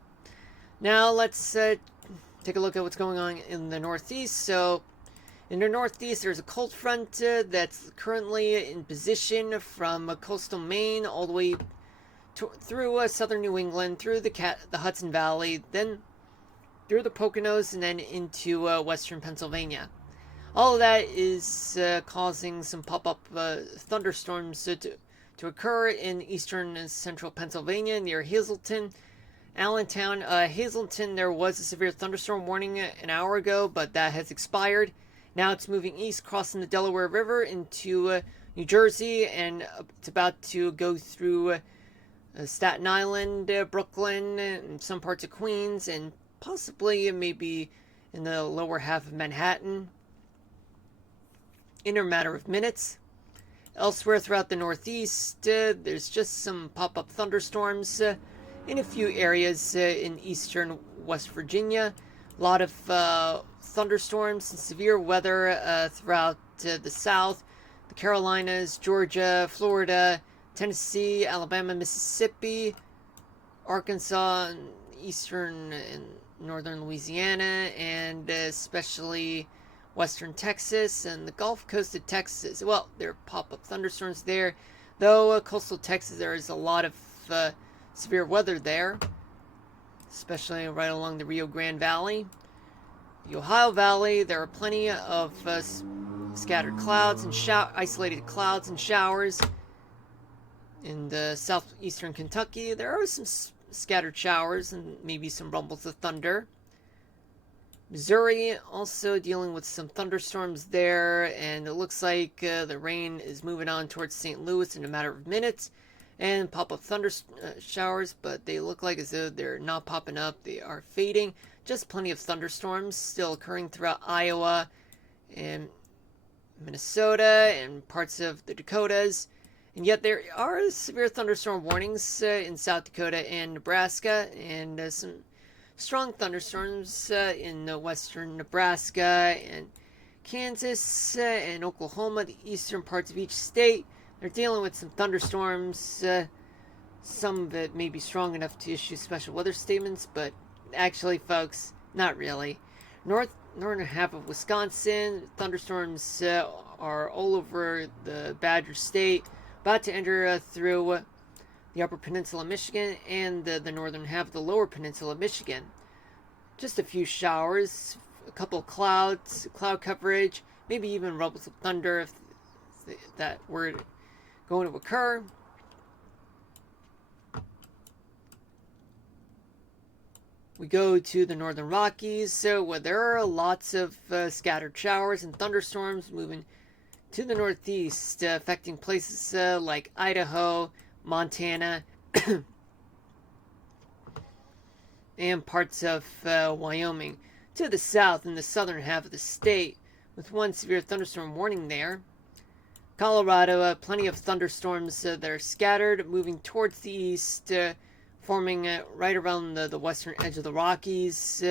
Now let's take a look at what's going on in the Northeast. So in the Northeast, there's a cold front that's currently in position from coastal Maine all the way through southern New England, through the Hudson Valley, then through the Poconos, and then into western Pennsylvania. All of that is causing some pop-up thunderstorms to occur in eastern and central Pennsylvania near Hazleton, Allentown. Hazleton, there was a severe thunderstorm warning an hour ago, but that has expired. Now it's moving east, crossing the Delaware River into New Jersey, and it's about to go through Staten Island, Brooklyn, and some parts of Queens, and possibly maybe in the lower half of Manhattan in a matter of minutes. Elsewhere throughout the Northeast, there's just some pop-up thunderstorms in a few areas in eastern West Virginia. A lot of thunderstorms and severe weather throughout the South, the Carolinas, Georgia, Florida, Tennessee, Alabama, Mississippi, Arkansas, and eastern and northern Louisiana, and especially western Texas and the Gulf Coast of Texas. Well, there are pop-up thunderstorms there, though coastal Texas, there is a lot of severe weather there, especially right along the Rio Grande Valley. The Ohio Valley, there are plenty of scattered clouds and isolated clouds and showers. In the southeastern Kentucky, there are some scattered showers and maybe some rumbles of thunder. Missouri also dealing with some thunderstorms there, and it looks like the rain is moving on towards St. Louis in a matter of minutes, and pop-up thunder showers, but they look like as though they're not popping up. They are fading. Just plenty of thunderstorms still occurring throughout Iowa and Minnesota and parts of the Dakotas. And yet there are severe thunderstorm warnings in South Dakota and Nebraska, and some strong thunderstorms in western Nebraska and Kansas and Oklahoma, the eastern parts of each state. They're dealing with some thunderstorms. Some of it may be strong enough to issue special weather statements, but actually, folks, not really. Northern half of Wisconsin, thunderstorms are all over the Badger State, about to enter through the Upper Peninsula of Michigan and the northern half of the Lower Peninsula of Michigan. Just a few showers, a couple of clouds, cloud coverage, maybe even rumbles of thunder if that were going to occur. We go to the Northern Rockies, where there are lots of scattered showers and thunderstorms moving to the northeast, affecting places like Idaho, Montana, and parts of Wyoming. To the south, in the southern half of the state, with one severe thunderstorm warning there. Colorado, plenty of thunderstorms that are scattered, moving towards the east, forming right around the western edge of the Rockies,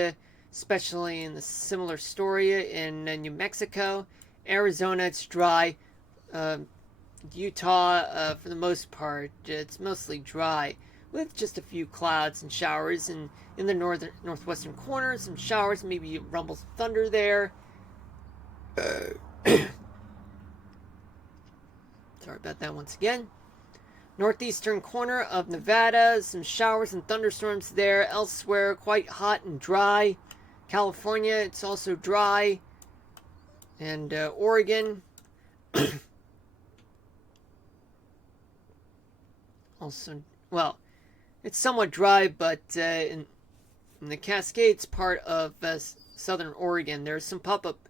especially in the similar story in New Mexico. Arizona, it's dry. Uh, Utah, for the most part, it's mostly dry, with just a few clouds and showers. And in the northwestern corner, some showers, maybe rumbles of thunder there. Sorry about that once again. Northeastern corner of Nevada, some showers and thunderstorms there. Elsewhere, quite hot and dry. California, it's also dry. And Oregon, also, well, it's somewhat dry, but in the Cascades part of southern Oregon, there's some pop up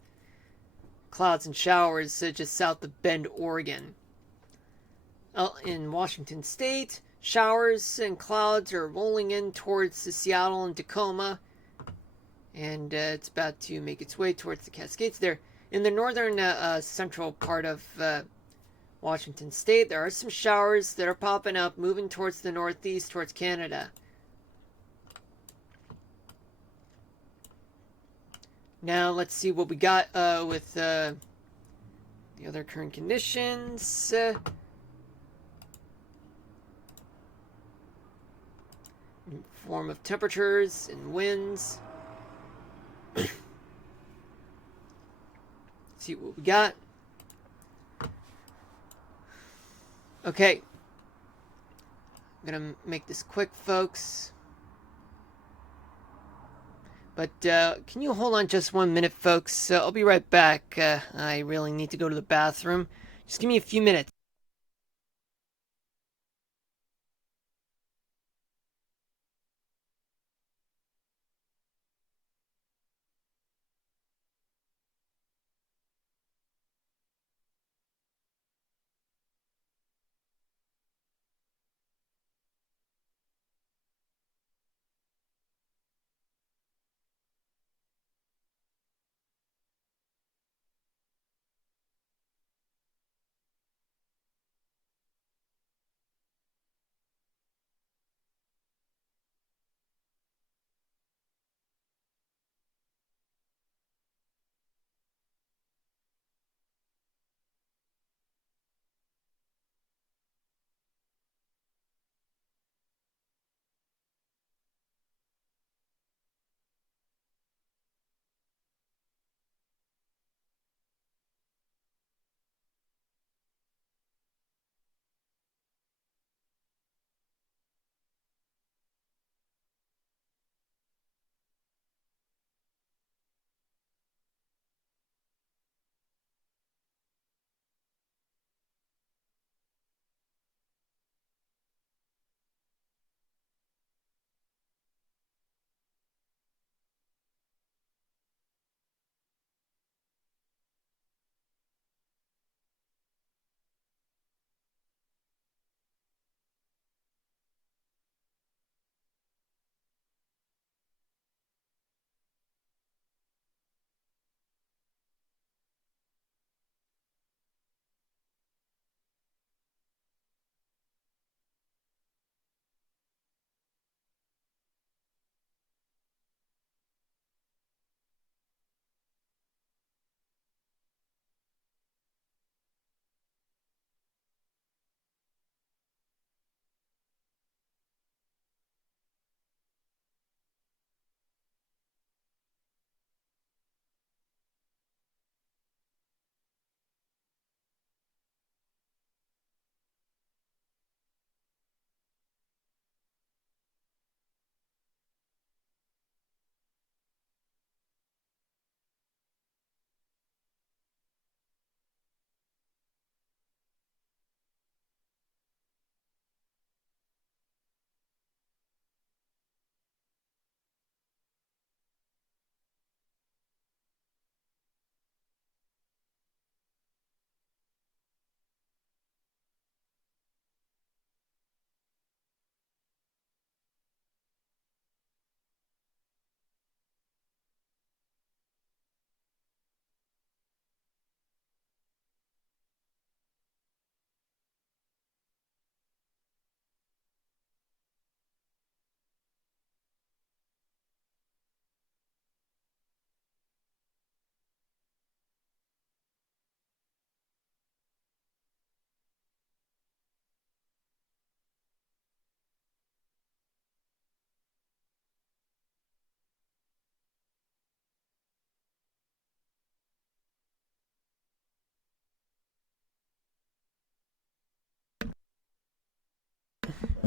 clouds and showers just south of Bend, Oregon. In Washington State, showers and clouds are rolling in towards Seattle and Tacoma, and it's about to make its way towards the Cascades there. In the northern central part of Washington State, there are some showers that are popping up, moving towards the northeast, towards Canada. Now let's see what we got with the other current conditions. In form of temperatures and winds. See what we got. Okay. I'm gonna make this quick, folks. But can you hold on just 1 minute, folks? I'll be right back. I really need to go to the bathroom. Just give me a few minutes.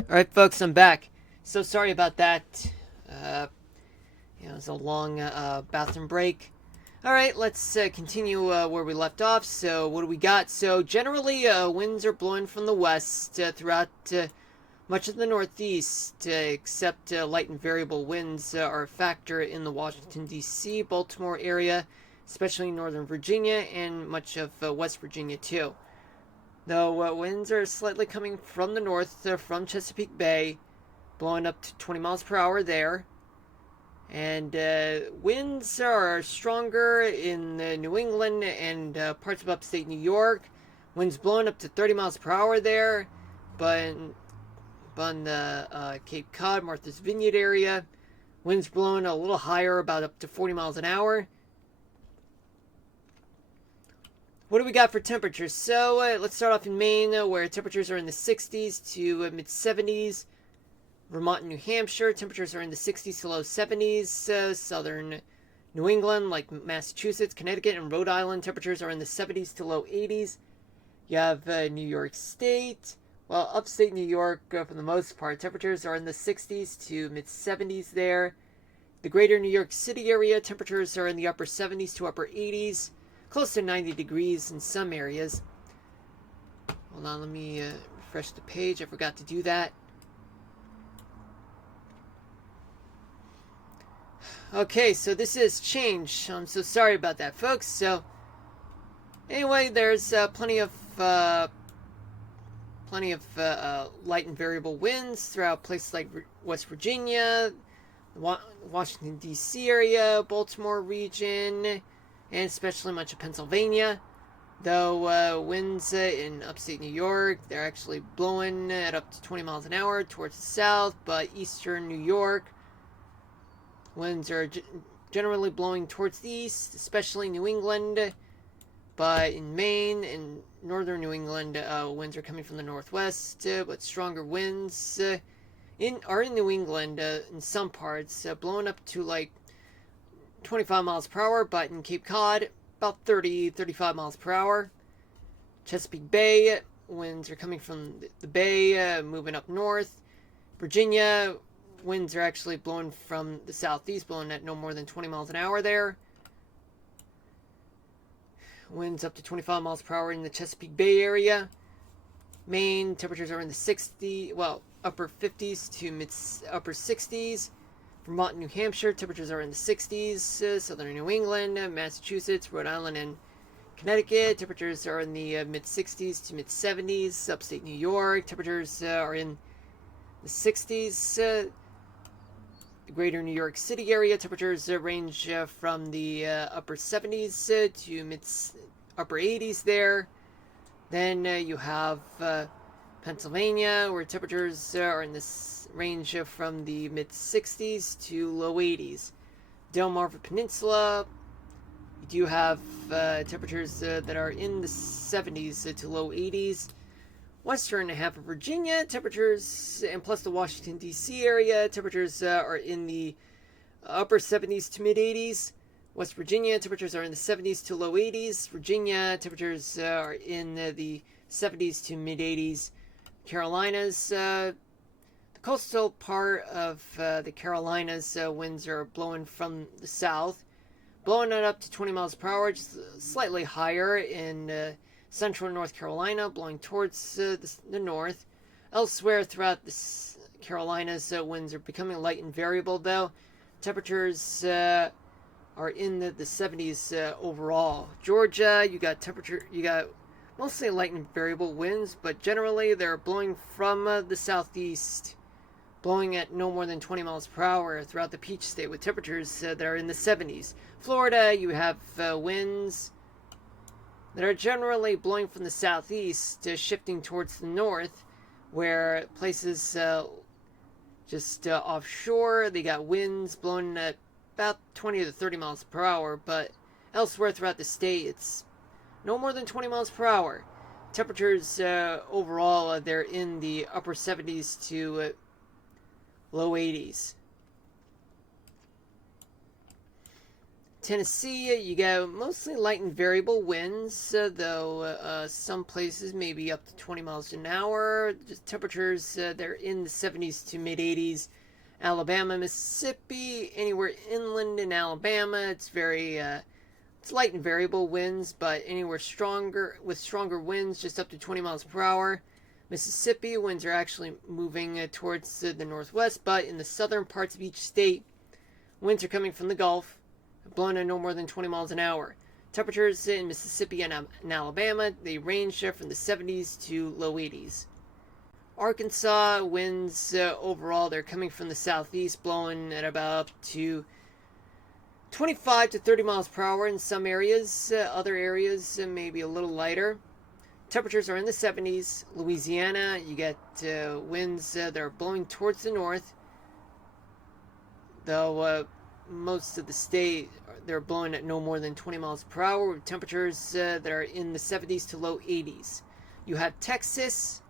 Alright, folks, I'm back. So sorry about that. It was a long bathroom break. Alright, let's continue where we left off. So, what do we got? So, generally, winds are blowing from the west throughout much of the Northeast, except light and variable winds are a factor in the Washington, D.C., Baltimore area, especially Northern Virginia, and much of West Virginia, too. Though winds are slightly coming from the north, from Chesapeake Bay, blowing up to 20 miles per hour there. And winds are stronger in New England and parts of upstate New York. Winds blowing up to 30 miles per hour there. But on the Cape Cod, Martha's Vineyard area, winds blowing a little higher, about up to 40 miles an hour. What do we got for temperatures? So let's start off in Maine, where temperatures are in the 60s to mid 70s. Vermont and New Hampshire, temperatures are in the 60s to low 70s. Southern New England, like Massachusetts, Connecticut, and Rhode Island, temperatures are in the 70s to low 80s. You have New York State. Well, upstate New York, for the most part, temperatures are in the 60s to mid 70s there. The greater New York City area, temperatures are in the upper 70s to upper 80s. Close to 90 degrees in some areas. Hold on, let me refresh the page. I forgot to do that. Okay, so this is change. I'm so sorry about that, folks. So, anyway, there's plenty of light and variable winds throughout places like West Virginia, the Washington, D.C. area, Baltimore region, and especially much of Pennsylvania. Though winds in upstate New York, they're actually blowing at up to 20 miles an hour towards the south, but eastern New York, winds are generally blowing towards the east, especially New England. But in Maine and northern New England, winds are coming from the northwest, but stronger winds are in New England in some parts, blowing up to like 25 miles per hour, but in Cape Cod, about 35 miles per hour. Chesapeake Bay, winds are coming from the bay, moving up north. Virginia, winds are actually blowing from the southeast, blowing at no more than 20 miles an hour there. Winds up to 25 miles per hour in the Chesapeake Bay area. Maine, temperatures are in the upper 50s to upper 60s. Vermont and New Hampshire, temperatures are in the 60s. Southern New England, Massachusetts, Rhode Island, and Connecticut, temperatures are in the mid 60s to mid 70s. Upstate New York, temperatures are in the 60s. The greater New York City area, temperatures range from the upper 70s to upper 80s there. Then you have Pennsylvania, where temperatures are in this range from the mid 60s to low 80s. Delmarva Peninsula, you do have temperatures that are in the 70s to low 80s. Western half of Virginia, temperatures, and plus the Washington, D.C. area, temperatures are in the upper 70s to mid 80s. West Virginia, temperatures are in the 70s to low 80s. Virginia, temperatures are in the 70s to mid 80s. Carolinas, the coastal part of the Carolinas, winds are blowing from the south, blowing it up to 20 miles per hour, just slightly higher in central North Carolina, blowing towards the north. Elsewhere throughout the Carolinas, winds are becoming light and variable, though. Temperatures are in the 70s overall. Georgia, you got mostly light and variable winds, but generally they're blowing from the southeast, blowing at no more than 20 miles per hour throughout the Peach State with temperatures that are in the 70s. Florida, you have winds that are generally blowing from the southeast, shifting towards the north, where places just offshore, they got winds blowing at about 20 to 30 miles per hour, but elsewhere throughout the state, it's no more than 20 miles per hour. Temperatures overall, they're in the upper 70s to low 80s. Tennessee, you got mostly light and variable winds, though some places maybe up to 20 miles an hour. Just temperatures, they're in the 70s to mid 80s. Alabama, Mississippi, anywhere inland in Alabama, it's light and variable winds, but anywhere stronger winds, just up to 20 miles per hour. Mississippi, winds are actually moving towards the northwest, but in the southern parts of each state, winds are coming from the Gulf, blowing at no more than 20 miles an hour. Temperatures in Mississippi and Alabama, they range from the 70s to low 80s. Arkansas, winds overall, they're coming from the southeast, blowing at about up to 25 to 30 miles per hour in some areas. Other areas maybe a little lighter. Temperatures are in the 70s. Louisiana, you get winds that are blowing towards the north, though most of the state, they're blowing at no more than 20 miles per hour with temperatures that are in the 70s to low 80s. You have Texas.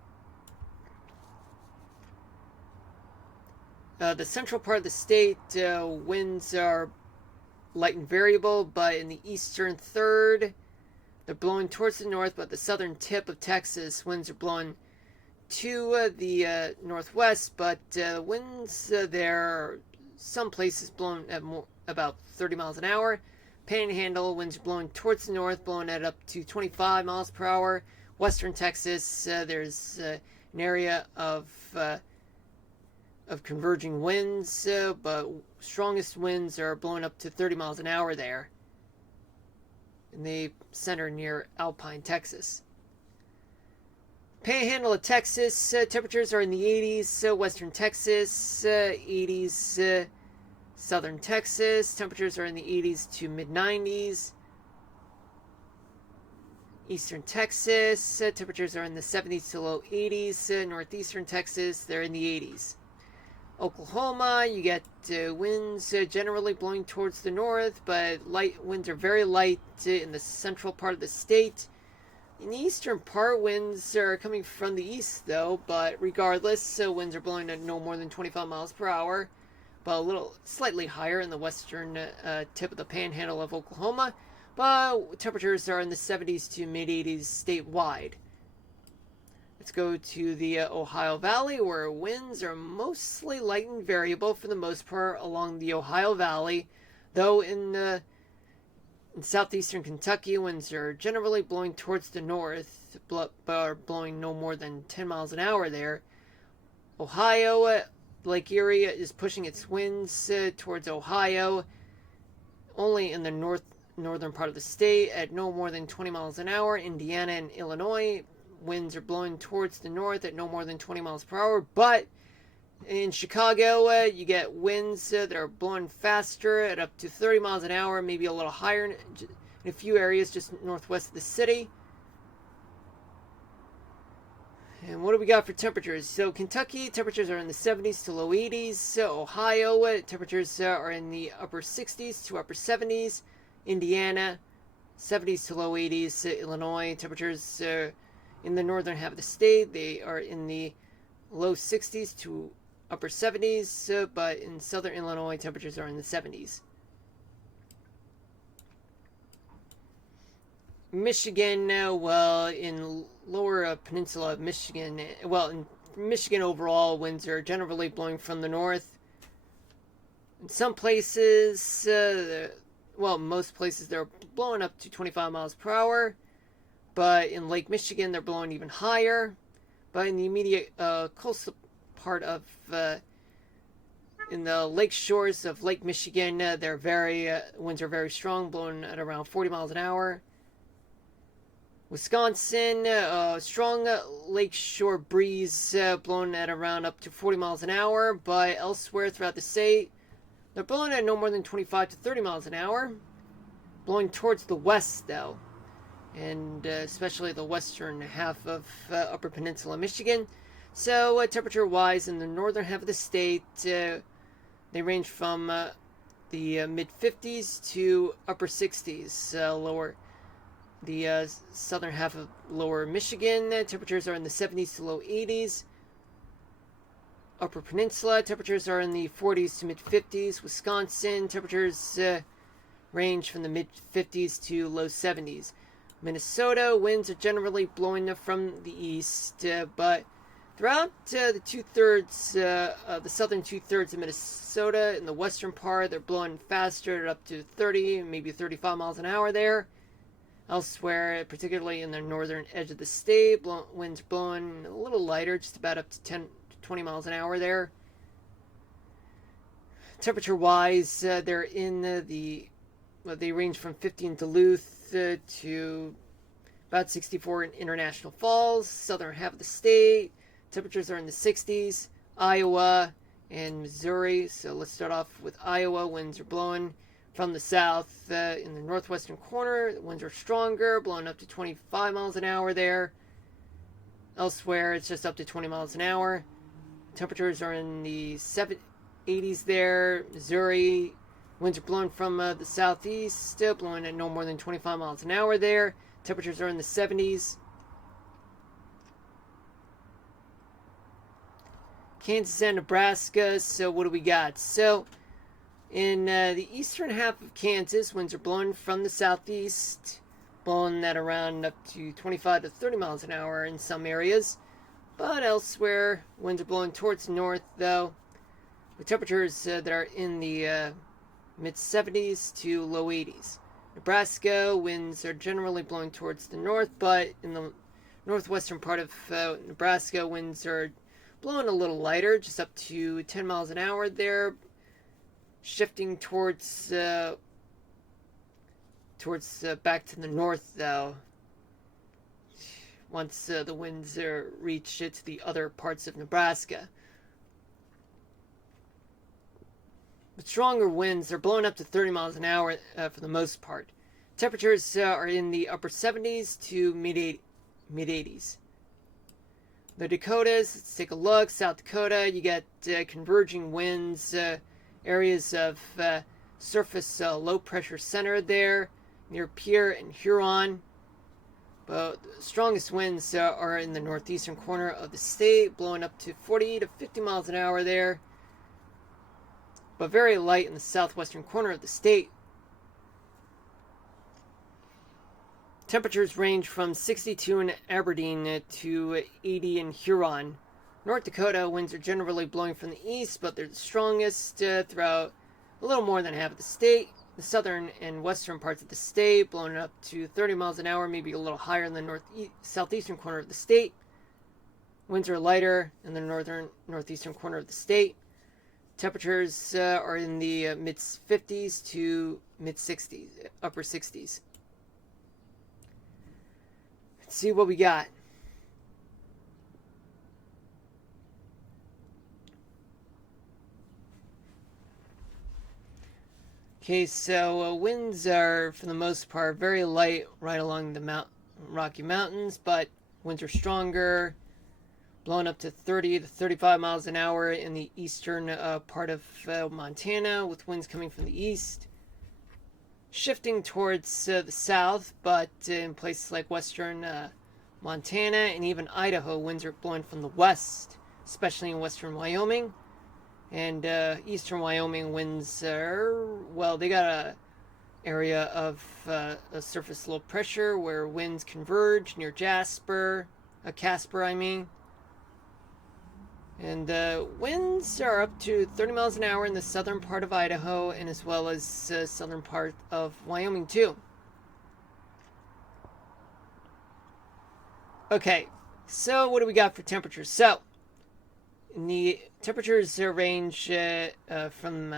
The central part of the state, winds are light and variable, but in the eastern third, they're blowing towards the north, but the southern tip of Texas, winds are blowing to the northwest, but winds there, some places blowing at about 30 miles an hour. Panhandle, winds are blowing towards the north, blowing at up to 25 miles per hour. Western Texas, there's an area of converging winds, but strongest winds are blowing up to 30 miles an hour there. And they center near Alpine, Texas. Panhandle of Texas, temperatures are in the 80s. Western Texas, 80s. Southern Texas, temperatures are in the 80s to mid 90s. Eastern Texas, temperatures are in the 70s to low 80s. Northeastern Texas, they're in the 80s. Oklahoma, you get winds generally blowing towards the north, but winds are very light in the central part of the state. In the eastern part, winds are coming from the east, though, but regardless, winds are blowing at no more than 25 miles per hour, but a little slightly higher in the western tip of the panhandle of Oklahoma, but temperatures are in the 70s to mid 80s statewide. Let's go to the Ohio Valley, where winds are mostly light and variable for the most part along the Ohio Valley, though in southeastern Kentucky, winds are generally blowing towards the north, but are blowing no more than 10 miles an hour there. Ohio, Lake Erie is pushing its winds towards Ohio, only in the northern part of the state at no more than 20 miles an hour. Indiana and Illinois, winds are blowing towards the north at no more than 20 miles per hour, but in Chicago, you get winds that are blowing faster at up to 30 miles an hour, maybe a little higher in a few areas just northwest of the city. And what do we got for temperatures? So Kentucky, temperatures are in the 70s to low 80s. Ohio, temperatures are in the upper 60s to upper 70s. Indiana, 70s to low 80s. Illinois, temperatures in the northern half of the state, they are in the low 60s to upper 70s, but in southern Illinois, temperatures are in the 70s. Michigan, in lower peninsula of Michigan, in Michigan overall, winds are generally blowing from the north. In some places, most places, they're blowing up to 25 miles per hour. But in Lake Michigan, they're blowing even higher. But in the immediate coastal part of, in the lake shores of Lake Michigan, winds are very strong, blowing at around 40 miles an hour. Wisconsin, strong lake shore breeze, blowing at around up to 40 miles an hour. But elsewhere throughout the state, they're blowing at no more than 25 to 30 miles an hour. Blowing towards the west, though. And especially the western half of Upper Peninsula, Michigan. So temperature-wise, in the northern half of the state, they range from the mid-50s to upper 60s. Lower, the southern half of lower Michigan, temperatures are in the 70s to low 80s. Upper Peninsula, temperatures are in the 40s to mid-50s. Wisconsin, temperatures range from the mid 50s to low 70s. Minnesota, winds are generally blowing from the east, but throughout the the southern two-thirds of Minnesota, in the western part, they're blowing faster, up to 30, maybe 35 miles an hour there. Elsewhere, particularly in the northern edge of the state, winds blowing a little lighter, just about up to 10 to 20 miles an hour there. Temperature-wise, they're in they range from 50 in Duluth to about 64 in International Falls, southern half of the state. Temperatures are in the 60s. Iowa and Missouri. So let's start off with Iowa. Winds are blowing from the south in the northwestern corner. The winds are stronger, blowing up to 25 miles an hour there. Elsewhere, it's just up to 20 miles an hour. Temperatures are in the 80s there. Missouri, winds are blowing from the southeast, blowing at no more than 25 miles an hour there. Temperatures are in the 70s. Kansas and Nebraska. So what do we got? So in the eastern half of Kansas, winds are blowing from the southeast, blowing at around up to 25 to 30 miles an hour in some areas. But elsewhere, winds are blowing towards the north, though, with temperatures that are in the mid 70s to low 80s. Nebraska, winds are generally blowing towards the north, but in the northwestern part of Nebraska, winds are blowing a little lighter, just up to 10 miles an hour there, shifting towards back to the north, though, once the winds reach to the other parts of Nebraska. With stronger winds, they're blowing up to 30 miles an hour for the most part. Temperatures are in the upper 70s to mid 80s. The Dakotas, let's take a look. South Dakota, you get converging winds, areas of surface low pressure center there near Pierre and Huron. But the strongest winds are in the northeastern corner of the state, blowing up to 40 to 50 miles an hour there, but very light in the southwestern corner of the state. Temperatures range from 62 in Aberdeen to 80 in Huron. North Dakota, winds are generally blowing from the east, but they're the strongest throughout a little more than half of the state. The southern and western parts of the state blowing up to 30 miles an hour, maybe a little higher in the southeastern corner of the state. Winds are lighter in the northeastern corner of the state. Temperatures are in the mid 50s to mid 60s, upper 60s. Let's see what we got. Okay, so winds are, for the most part, very light right along the Rocky Mountains, but winds are stronger, blowing up to 30 to 35 miles an hour in the eastern part of Montana, with winds coming from the east. Shifting towards the south, but in places like western Montana and even Idaho, winds are blowing from the west, especially in western Wyoming. And eastern Wyoming winds are, well, they got a area of a surface low pressure where winds converge near Casper, I mean. And winds are up to 30 miles an hour in the southern part of Idaho, and as well as southern part of Wyoming too. Okay, so what do we got for temperatures? So the temperatures range from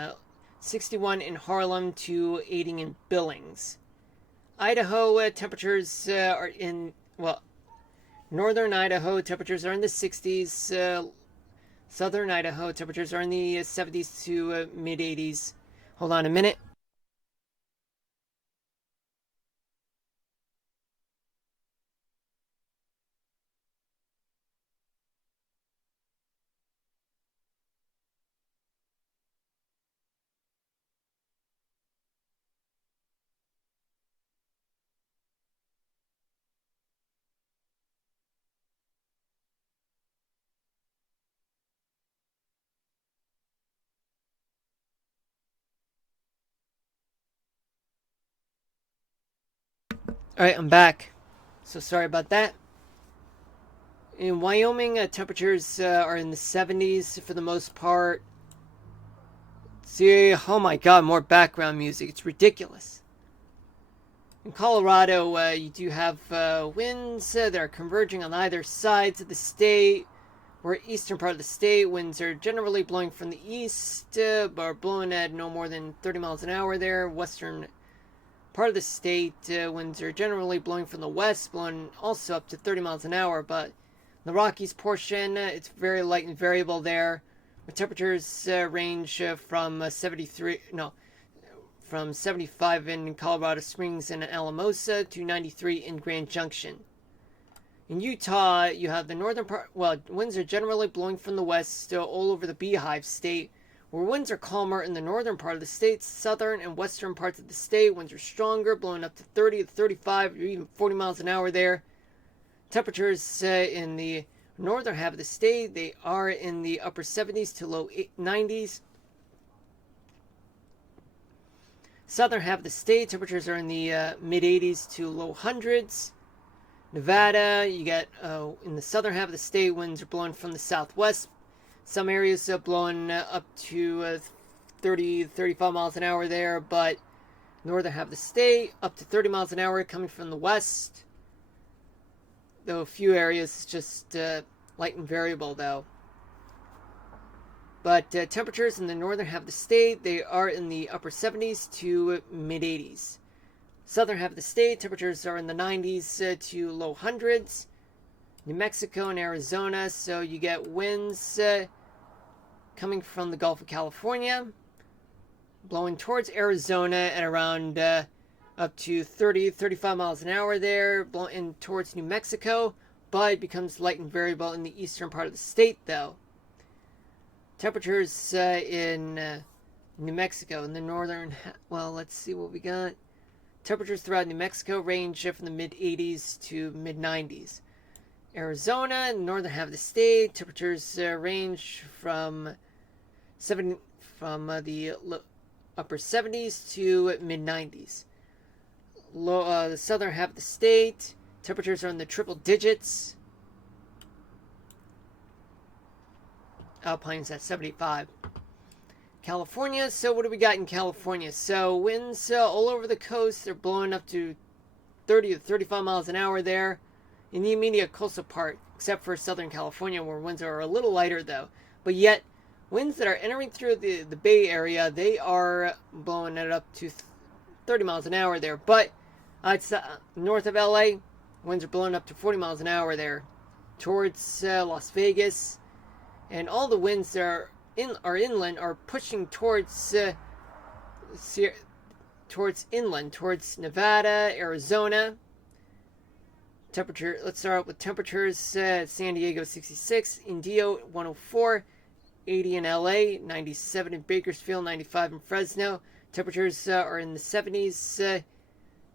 61 in Harlem to 80 in Billings. Idaho temperatures are in, well, northern Idaho temperatures are in the 60s. Southern Idaho temperatures are in the 70s to mid 80s. Hold on a minute. Alright, I'm back. So sorry about that. In Wyoming, temperatures are in the 70s for the most part. See, oh my god, more background music. It's ridiculous. In Colorado, you do have winds that are converging on either sides of the state. Or eastern part of the state, winds are generally blowing from the east, but are blowing at no more than 30 miles an hour there. Western part of the state, winds are generally blowing from the west, blowing also up to 30 miles an hour, but the Rockies portion, it's very light and variable there. The temperatures range from 75 in Colorado Springs and Alamosa to 93 in Grand Junction. In Utah, you have the northern part, winds are generally blowing from the west all over the Beehive State, where winds are calmer in the northern part of the state. Southern and western parts of the state, winds are stronger, blowing up to 30 to 35 or even 40 miles an hour there. Temperatures in the northern half of the state, they are in the upper 70s to low 90s. Southern half of the state, temperatures are in the mid 80s to low hundreds. Nevada, you get in the southern half of the state, winds are blowing from the southwest. Some areas are blowing up to 30, 35 miles an hour there, but northern half of the state, up to 30 miles an hour coming from the west. Though a few areas, it's just light and variable, though. But temperatures in the northern half of the state, they are in the upper 70s to mid 80s. Southern half of the state, temperatures are in the 90s to low hundreds. New Mexico and Arizona, so you get winds coming from the Gulf of California, blowing towards Arizona at around up to 30, 35 miles an hour there, blowing towards New Mexico, but it becomes light and variable in the eastern part of the state, though. Temperatures in New Mexico, in the northern, let's see what we got. Temperatures throughout New Mexico range from the mid-80s to mid-90s. Arizona, northern half of the state, temperatures range from the upper 70s to mid-90s. The southern half of the state, temperatures are in the triple digits. Alpine's at 75. California, so what do we got in California? So winds all over the coast, they're blowing up to 30 to 35 miles an hour there in the immediate coastal part, except for Southern California where winds are a little lighter though. But yet, winds that are entering through the Bay Area, they are blowing it up to 30 miles an hour there. But it's north of LA, winds are blowing up to 40 miles an hour there towards Las Vegas. And all the winds that are inland are pushing towards inland, towards Nevada, Arizona. Temperature. Let's start with temperatures. San Diego 66, Indio 104, 80 in LA, 97 in Bakersfield, 95 in Fresno. Temperatures are in the 70s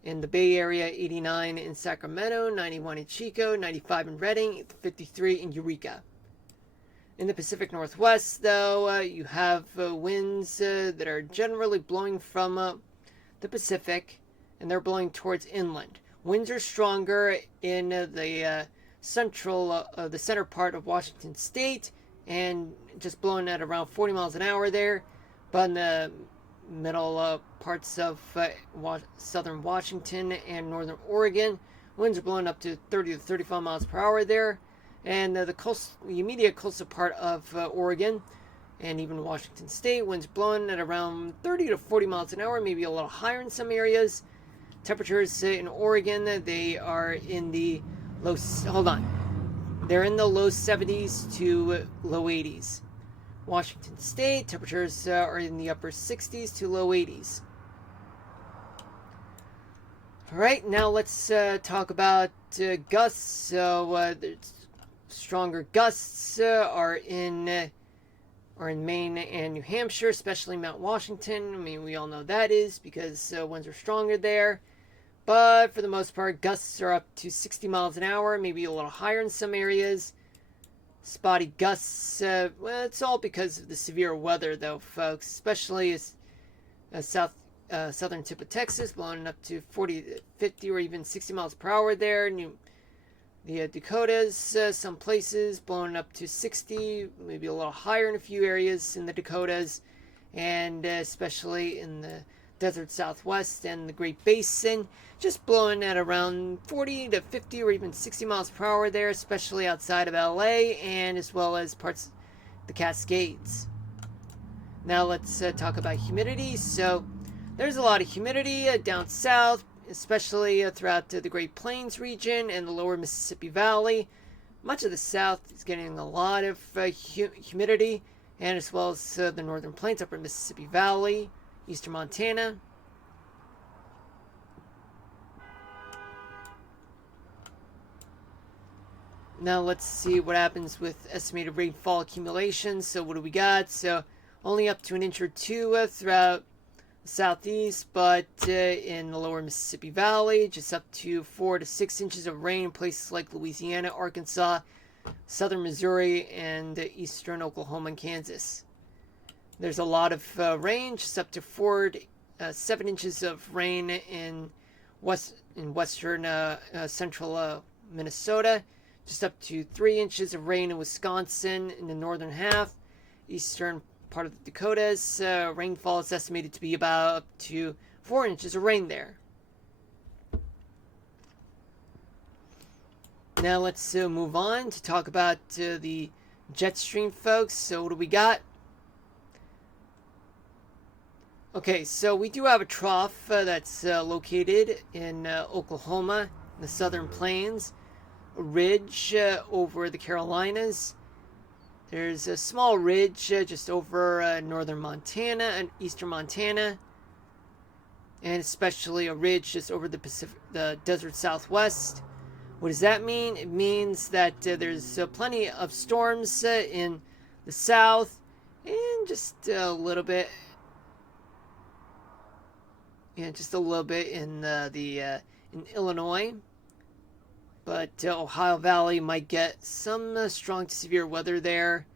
in the Bay Area, 89 in Sacramento, 91 in Chico, 95 in Redding, 53 in Eureka. In the Pacific Northwest, though, you have winds that are generally blowing from the Pacific, and they're blowing towards inland. Winds are stronger in the center part of Washington State, and just blowing at around 40 miles an hour there. But in the middle parts of southern Washington and northern Oregon, winds are blowing up to 30 to 35 miles per hour there. And the immediate coastal part of Oregon and even Washington State, winds blowing at around 30 to 40 miles an hour, maybe a little higher in some areas. Temperatures in Oregon, they are in the they're in the low 70s to low 80s. Washington State, temperatures are in the upper 60s to low 80s. Alright, now let's talk about gusts. So, stronger gusts are in Maine and New Hampshire, especially Mount Washington. I mean, we all know that is because winds are stronger there. But for the most part, gusts are up to 60 miles an hour, maybe a little higher in some areas. Spotty gusts, it's all because of the severe weather, though, folks. Especially southern tip of Texas, blowing up to 40, 50, or even 60 miles per hour there. The Dakotas, some places blowing up to 60, maybe a little higher in a few areas in the Dakotas, and especially in the desert southwest and the Great Basin, just blowing at around 40 to 50 or even 60 miles per hour there, especially outside of LA and as well as parts of the Cascades. Now let's talk about humidity. So there's a lot of humidity down south, especially throughout the Great Plains region and the lower Mississippi Valley. Much of the south is getting a lot of humidity, and as well as the northern plains, upper Mississippi Valley, eastern Montana. Now let's see what happens with estimated rainfall accumulation. So what do we got? So only up to an inch or two throughout the southeast, but in the lower Mississippi Valley, just up to 4 to 6 inches of rain in places like Louisiana, Arkansas, southern Missouri, and eastern Oklahoma and Kansas. There's a lot of rain, just up to 4 to 7 inches of rain in western central Minnesota, just up to 3 inches of rain in Wisconsin in the northern half, eastern part of the Dakotas. Rainfall is estimated to be about up to 4 inches of rain there. Now let's move on to talk about the jet stream, folks. So what do we got? Okay, so we do have a trough that's located in Oklahoma, in the southern plains, a ridge over the Carolinas. There's a small ridge just over northern Montana and eastern Montana, and especially a ridge just over the desert southwest. What does that mean? It means that there's plenty of storms in the south, and just a little bit, in in Illinois. But Ohio Valley might get some strong to severe weather there.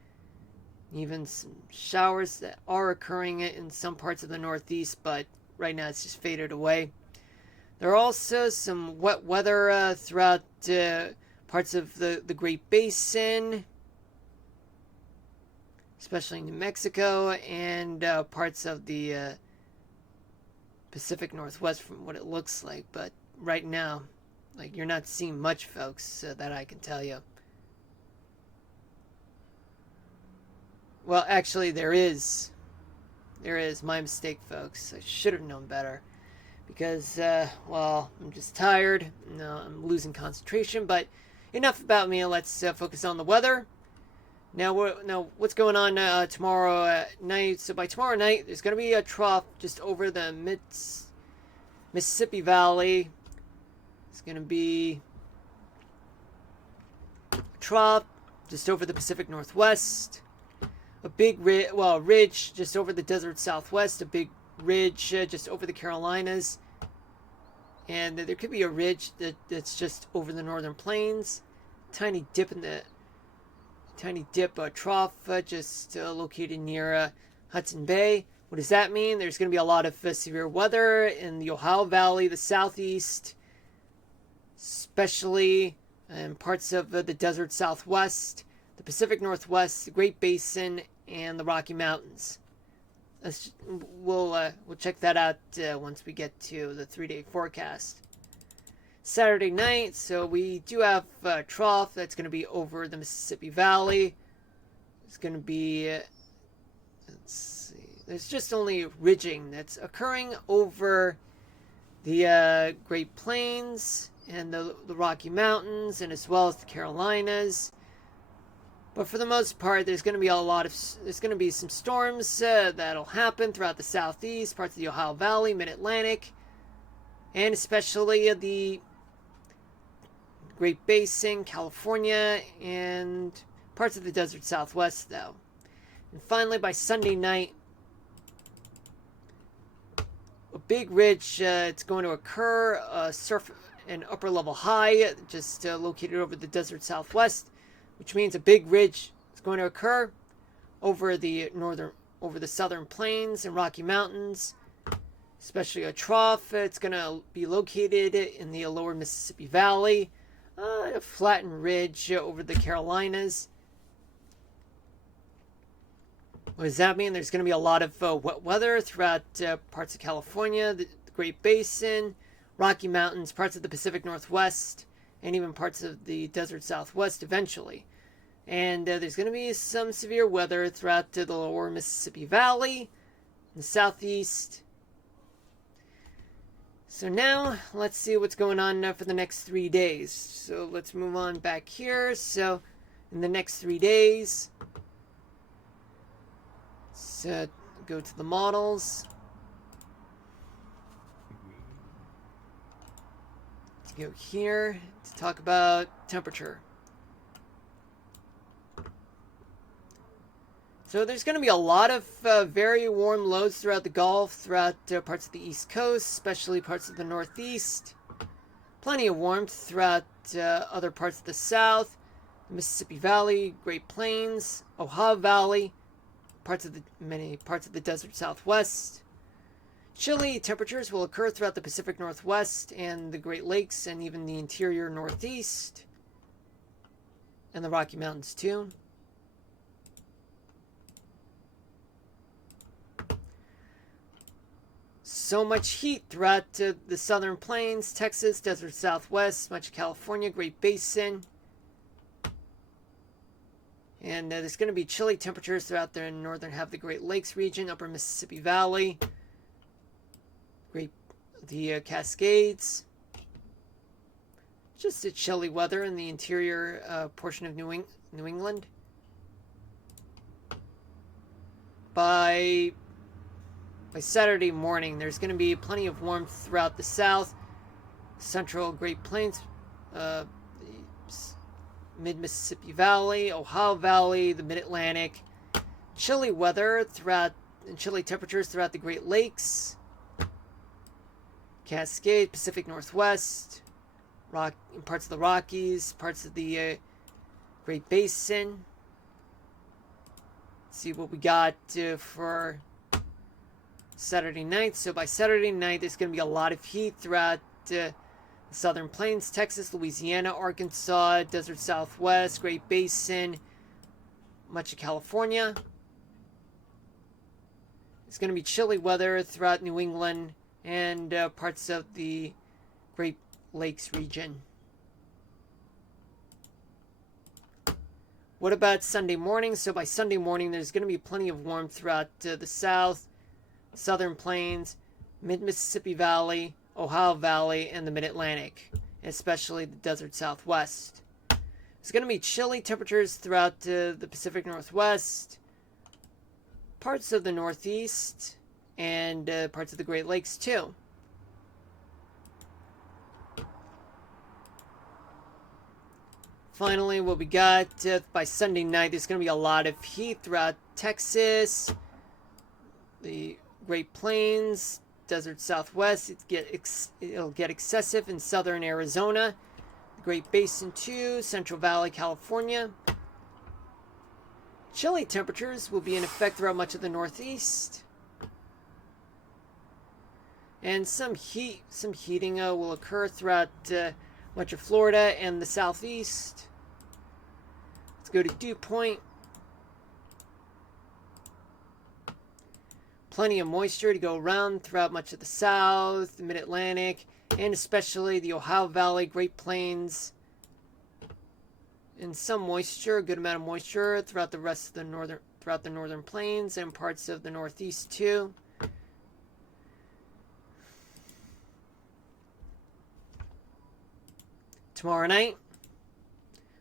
Even some showers that are occurring in some parts of the Northeast, but right now it's just faded away. There are also some wet weather throughout parts of the Great Basin, especially New Mexico, and parts of the Pacific Northwest from what it looks like. But right now, you're not seeing much, folks, that I can tell you. Well, actually, there is. There is. My mistake, folks. I should have known better. Because, well, I'm just tired. No, I'm losing concentration. But enough about me. Let's focus on the weather. Now, what's going on tomorrow night? So by tomorrow night, there's going to be a trough just over the Mississippi Valley. It's going to be a trough just over the Pacific Northwest. A big ridge just over the desert southwest. A big ridge just over the Carolinas. And there could be a ridge that's just over the northern plains. Tiny dip trough just located near Hudson Bay. What does that mean? There's going to be a lot of severe weather in the Ohio Valley, the southeast, especially in parts of the desert southwest, the Pacific Northwest, the Great Basin, and the Rocky Mountains. We'll check that out once we get to the 3-day forecast. Saturday night, so we do have a trough that's going to be over the Mississippi Valley. It's going to be, let's see, there's just only ridging that's occurring over the Great Plains and the Rocky Mountains, and as well as the Carolinas. But for the most part, there's going to be some storms that'll happen throughout the southeast, parts of the Ohio Valley, Mid-Atlantic, and especially the Great Basin, California, and parts of the desert southwest, though. And finally, by Sunday night, a big ridge it's going to occur, an upper level high just located over the desert southwest, which means a big ridge is going to occur over the southern plains and Rocky Mountains, especially a trough. It's going to be located in the lower Mississippi Valley. It's going to be located in the lower Mississippi Valley, a flattened ridge over the Carolinas. What does that mean? There's going to be a lot of wet weather throughout parts of California, the Great Basin, Rocky Mountains, parts of the Pacific Northwest, and even parts of the desert Southwest eventually. And there's going to be some severe weather throughout the lower Mississippi Valley, the southeast. So now, let's see what's going on for the next 3 days. So let's move on back here. So, in the next 3 days, let's go to the models. Let's go here to talk about temperature. So there's going to be a lot of very warm lows throughout the Gulf, throughout parts of the East Coast, especially parts of the Northeast. Plenty of warmth throughout other parts of the South, the Mississippi Valley, Great Plains, Ohio Valley, many parts of the desert Southwest. Chilly temperatures will occur throughout the Pacific Northwest and the Great Lakes and even the interior Northeast and the Rocky Mountains too. So much heat throughout the southern plains, Texas, desert Southwest, much of California, Great Basin. And there's going to be chilly temperatures throughout the northern half of the Great Lakes region, upper Mississippi Valley, the Cascades. Just a chilly weather in the interior portion of New England. By Saturday morning, there's going to be plenty of warmth throughout the South, Central Great Plains, the Mid-Mississippi Valley, Ohio Valley, the Mid-Atlantic. Chilly weather and chilly temperatures throughout the Great Lakes, Cascade, Pacific Northwest, parts of the Rockies, parts of the Great Basin. Let's see what we got for Saturday night. So by Saturday night, there's going to be a lot of heat throughout the southern plains, Texas, Louisiana, Arkansas, desert Southwest, Great Basin, much of California. It's going to be chilly weather throughout New England and parts of the Great Lakes region. What about Sunday morning? So by Sunday morning, there's going to be plenty of warmth throughout the South, Southern Plains, Mid-Mississippi Valley, Ohio Valley, and the Mid-Atlantic, especially the desert Southwest. It's going to be chilly temperatures throughout the Pacific Northwest, parts of the Northeast, and parts of the Great Lakes too. Finally, what we got by Sunday night, there's going to be a lot of heat throughout Texas, the Great Plains, desert Southwest. It'll get excessive in southern Arizona, the Great Basin too, Central Valley, California. Chilly temperatures will be in effect throughout much of the Northeast. And some heating will occur throughout much of Florida and the Southeast. Let's go to dew point. Plenty of moisture to go around throughout much of the South, the Mid-Atlantic, and especially the Ohio Valley, Great Plains. And some moisture, a good amount of moisture throughout the rest of the northern plains and parts of the Northeast too. Tomorrow night.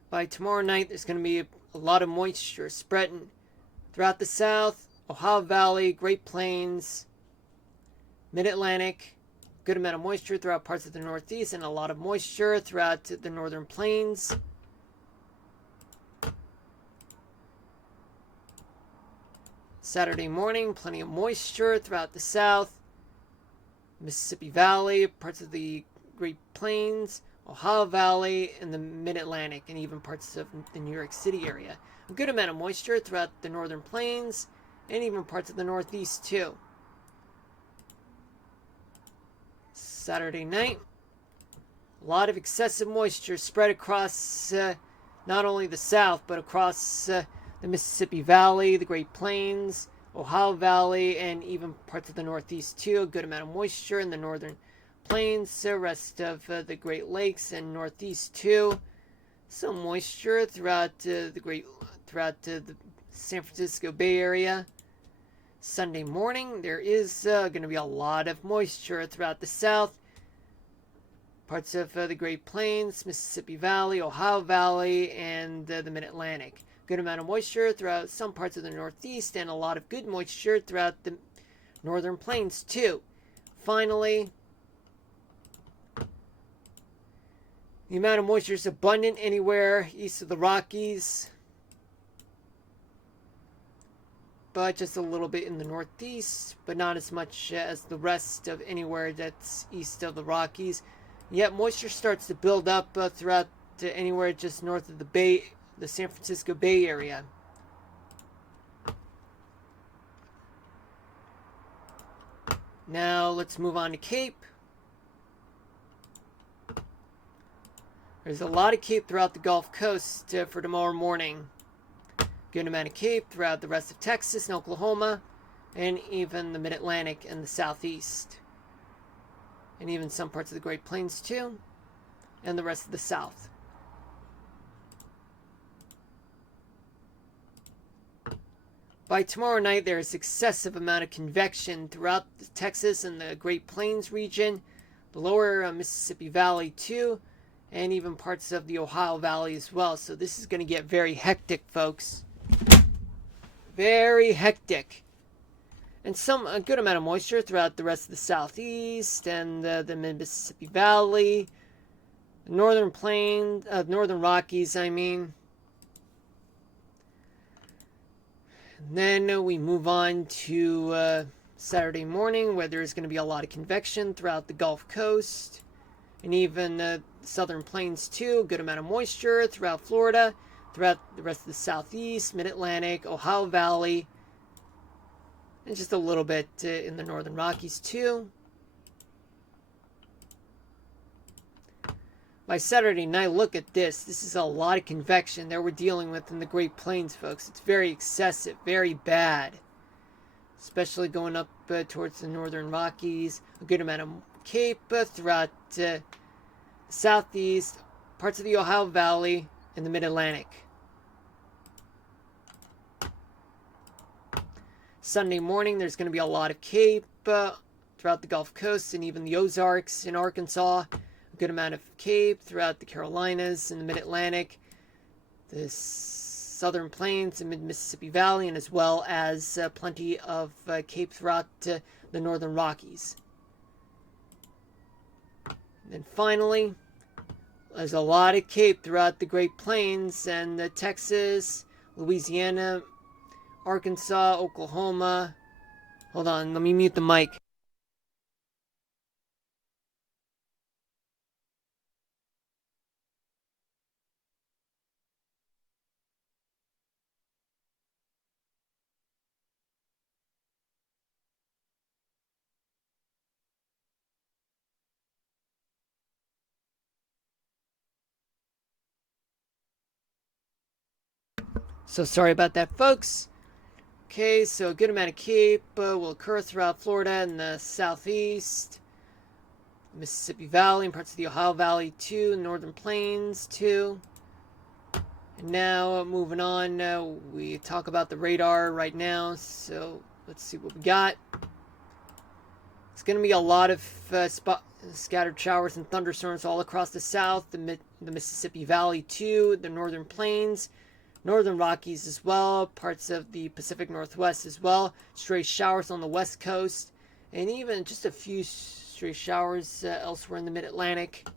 By tomorrow night, there's going to be a lot of moisture spreading throughout the South, Ohio Valley, Great Plains, Mid-Atlantic. Good amount of moisture throughout parts of the Northeast and a lot of moisture throughout the northern plains. Saturday morning, plenty of moisture throughout the South, Mississippi Valley, parts of the Great Plains, Ohio Valley, and the Mid-Atlantic, and even parts of the New York City area. A good amount of moisture throughout the northern plains, and even parts of the Northeast too. Saturday night. A lot of excessive moisture spread across not only the south, but across the Mississippi Valley, the Great Plains, Ohio Valley, and even parts of the Northeast too. A good amount of moisture in the northern plains, the rest of the Great Lakes and Northeast too. Some moisture throughout the San Francisco Bay Area. Sunday morning, there is going to be a lot of moisture throughout the south, parts of the Great Plains, Mississippi Valley, Ohio Valley, and the Mid-Atlantic. Good amount of moisture throughout some parts of the Northeast, and a lot of good moisture throughout the northern plains too. Finally, the amount of moisture is abundant anywhere east of the Rockies, but just a little bit in the Northeast, but not as much as the rest of anywhere that's east of the Rockies. Yet moisture starts to build up throughout anywhere just north of the San Francisco Bay Area. Now let's move on to Cape. There's a lot of Cape throughout the Gulf Coast for tomorrow morning. Good amount of Cape throughout the rest of Texas and Oklahoma, and even the Mid-Atlantic and the Southeast. And even some parts of the Great Plains too, and the rest of the South. By tomorrow night, there is excessive amount of convection throughout Texas and the Great Plains region, the lower Mississippi Valley too, and even parts of the Ohio Valley as well. So this is going to get very hectic, folks. Very hectic. And a good amount of moisture throughout the rest of the Southeast and the Mississippi Valley, northern plains, northern Rockies, I mean. And then we move on to Saturday morning, where there's going to be a lot of convection throughout the Gulf Coast and even the southern plains too. A good amount of moisture throughout Florida, throughout the rest of the Southeast, Mid-Atlantic, Ohio Valley, and just a little bit in the northern Rockies too. By Saturday night, look at this. This is a lot of convection that we're dealing with in the Great Plains, folks. It's very excessive, very bad. Especially going up towards the northern Rockies. A good amount of Cape throughout the Southeast, parts of the Ohio Valley, and the Mid-Atlantic. Sunday morning, there's going to be a lot of Cape throughout the Gulf Coast and even the Ozarks in Arkansas. A good amount of Cape throughout the Carolinas and the Mid-Atlantic, the Southern Plains and Mid-Mississippi Valley, and as well as plenty of Cape throughout the Northern Rockies. And then finally, there's a lot of Cape throughout the Great Plains and Texas, Louisiana, Arkansas, Oklahoma. Hold on, let me mute the mic. So sorry about that, folks. Okay, so a good amount of Cape will occur throughout Florida and the Southeast, Mississippi Valley and parts of the Ohio Valley too, Northern Plains too. And now moving on, we talk about the radar right now. So let's see what we got. It's going to be a lot of scattered showers and thunderstorms all across the South, the Mississippi Valley too, the Northern Plains, Northern Rockies as well, parts of the Pacific Northwest as well, stray showers on the West Coast, and even just a few stray showers elsewhere in the Mid-Atlantic.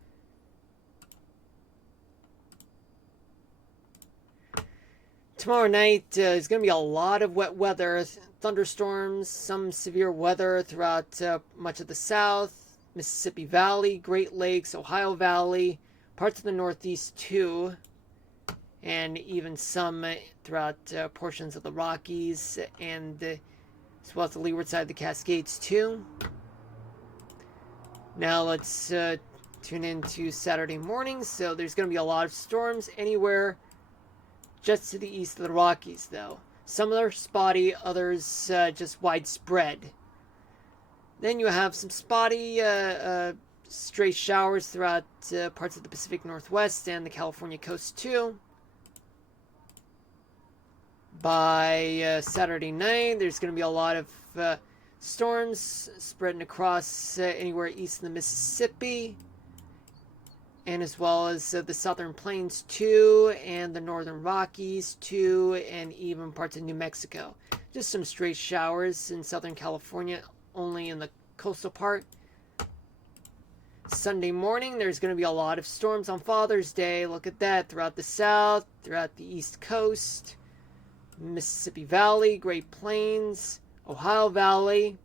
Tomorrow night is going to be a lot of wet weather, thunderstorms, some severe weather throughout much of the South, Mississippi Valley, Great Lakes, Ohio Valley, parts of the Northeast too, and even some throughout portions of the Rockies and as well as the leeward side of the Cascades too. Now let's tune into Saturday morning. So there's going to be a lot of storms anywhere just to the east of the Rockies, though. Some are spotty, others just widespread. Then you have some spotty stray showers throughout parts of the Pacific Northwest and the California coast, too. By Saturday night, there's going to be a lot of storms spreading across anywhere east of the Mississippi, and as well as the southern plains too, and the northern Rockies too, and even parts of New Mexico. Just some stray showers in Southern California, only in the coastal part. Sunday morning, there's going to be a lot of storms on Father's Day. Look at that, throughout the South, throughout the East Coast, Mississippi Valley, Great Plains, Ohio Valley,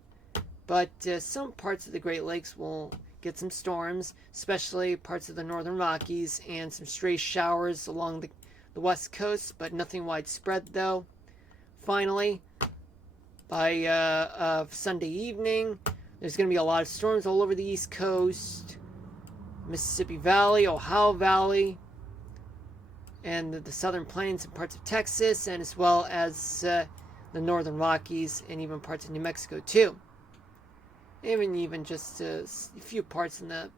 but some parts of the Great Lakes will get some storms, especially parts of the northern Rockies, and some stray showers along the west coast, but nothing widespread though. Finally, by Sunday evening, there's going to be a lot of storms all over the East Coast, Mississippi Valley, Ohio Valley, and the southern plains and parts of Texas, and as well as the northern Rockies and even parts of New Mexico too. Even just a few parts in the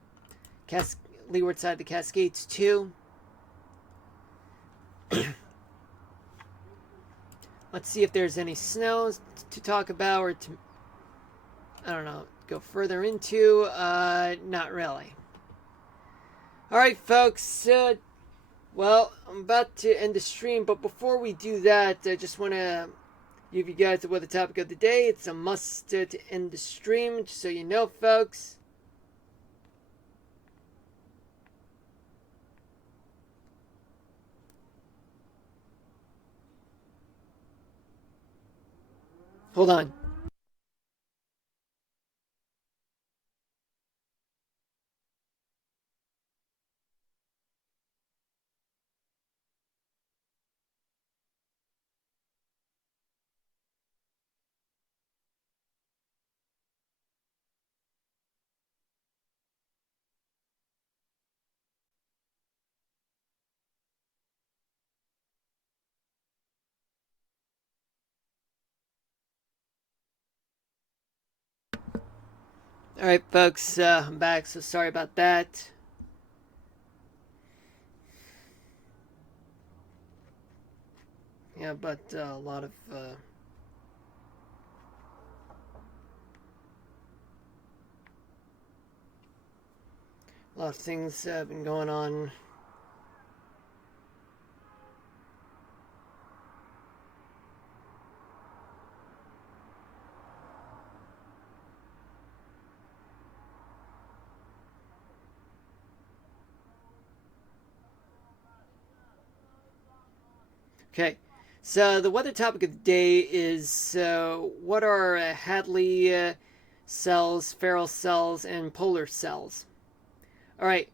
leeward side of the Cascades too. Let's see if there's any snow to talk about or to, I don't know, go further into. Not really. Alright folks, well, I'm about to end the stream, but before we do that, I just want to give you guys the weather topic of the day. It's a must to end the stream, just so you know, folks. Hold on. Alright, folks, I'm back, so sorry about that. Yeah, but a lot of things have been going on. Okay, so the weather topic of the day is what are Hadley cells, Ferrel cells, and polar cells? Alright,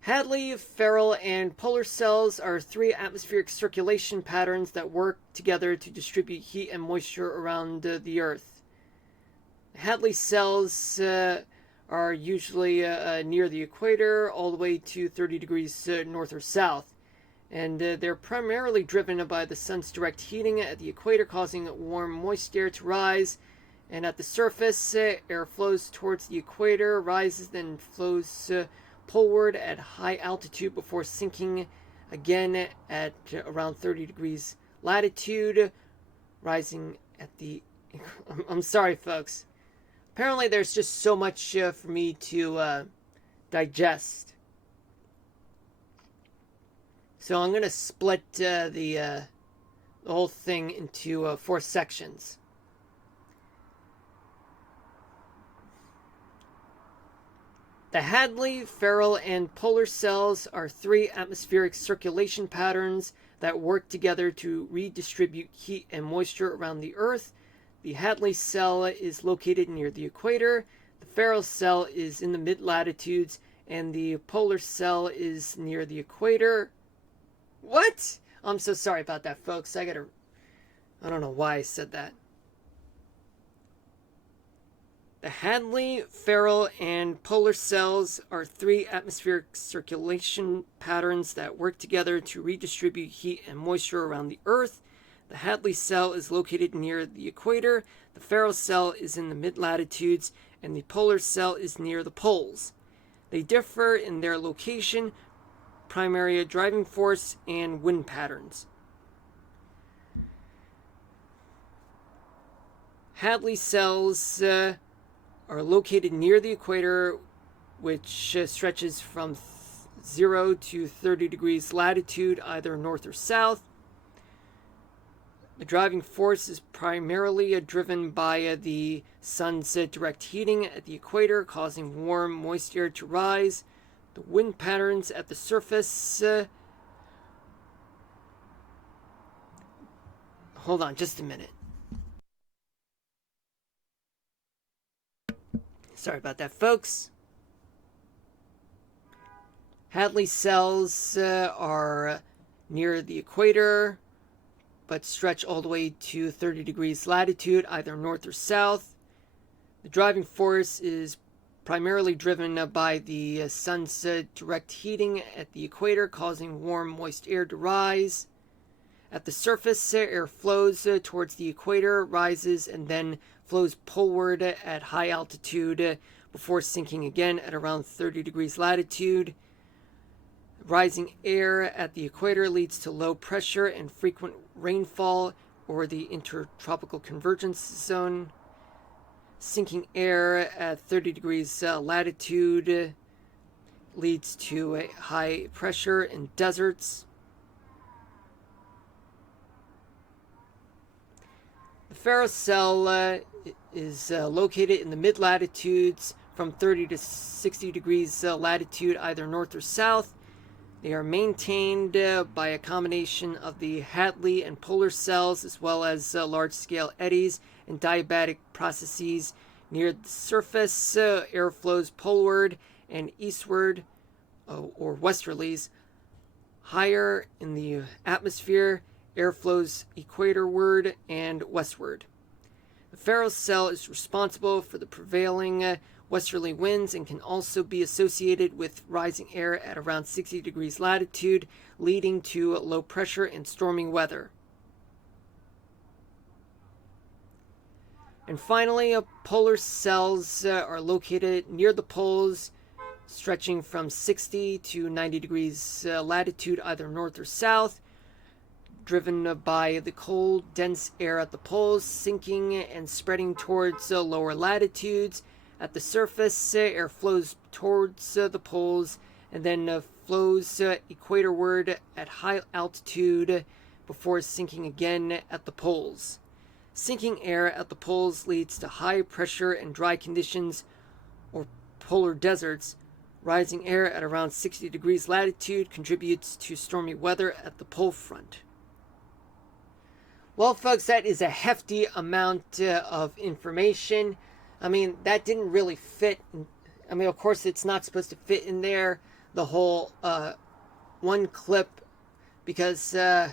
Hadley, Ferrel, and polar cells are three atmospheric circulation patterns that work together to distribute heat and moisture around the Earth. Hadley cells are usually near the equator, all the way to 30 degrees north or south. And they're primarily driven by the sun's direct heating at the equator, causing warm, moist air to rise. And at the surface, air flows towards the equator, rises, then flows poleward at high altitude before sinking again at around 30 degrees latitude, rising at the... I'm sorry, folks. Apparently, there's just so much for me to digest. So I'm going to split the whole thing into 4 sections. The Hadley, Ferrel, and polar cells are 3 atmospheric circulation patterns that work together to redistribute heat and moisture around the Earth. The Hadley cell is located near the equator, the Ferrel cell is in the mid-latitudes, and the polar cell is near the equator. What? I'm so sorry about that, folks. I don't know why I said that. The Hadley, Ferrel, and polar cells are three atmospheric circulation patterns that work together to redistribute heat and moisture around the Earth. The Hadley cell is located near the equator, the Ferrel cell is in the mid-latitudes, and the polar cell is near the poles. They differ in their location, primary driving force, and wind patterns. Hadley cells are located near the equator, which stretches from 0 to 30 degrees latitude, either north or south. The driving force is primarily driven by the sun's direct heating at the equator, causing warm, moist air to rise. The wind patterns at the surface. Hold on just a minute. Sorry about that, folks. Hadley cells are near the equator, but stretch all the way to 30 degrees latitude, either north or south. The driving force is primarily driven by the sun's direct heating at the equator, causing warm, moist air to rise. At the surface, air flows towards the equator, rises, and then flows poleward at high altitude before sinking again at around 30 degrees latitude. Rising air at the equator leads to low pressure and frequent rainfall, or the intertropical convergence zone. Sinking air at 30 degrees latitude leads to a high pressure in deserts. The Ferrel cell is located in the mid-latitudes from 30 to 60 degrees latitude, either north or south. They are maintained by a combination of the Hadley and polar cells, as well as large-scale eddies and diabatic processes. Near the surface, air flows poleward and eastward, or westerlies. Higher in the atmosphere, air flows equatorward and westward. The Ferrel cell is responsible for the prevailing westerly winds and can also be associated with rising air at around 60 degrees latitude, leading to low pressure and stormy weather. And finally, polar cells are located near the poles, stretching from 60 to 90 degrees latitude, either north or south, driven by the cold, dense air at the poles, sinking and spreading towards lower latitudes. At the surface, air flows towards the poles and then flows equatorward at high altitude before sinking again at the poles. Sinking air at the poles leads to high pressure and dry conditions, or polar deserts. Rising air at around 60 degrees latitude contributes to stormy weather at the pole front. Well, folks, that is a hefty amount of information. I mean, that didn't really fit. I mean, of course, it's not supposed to fit in there, the whole one clip, because the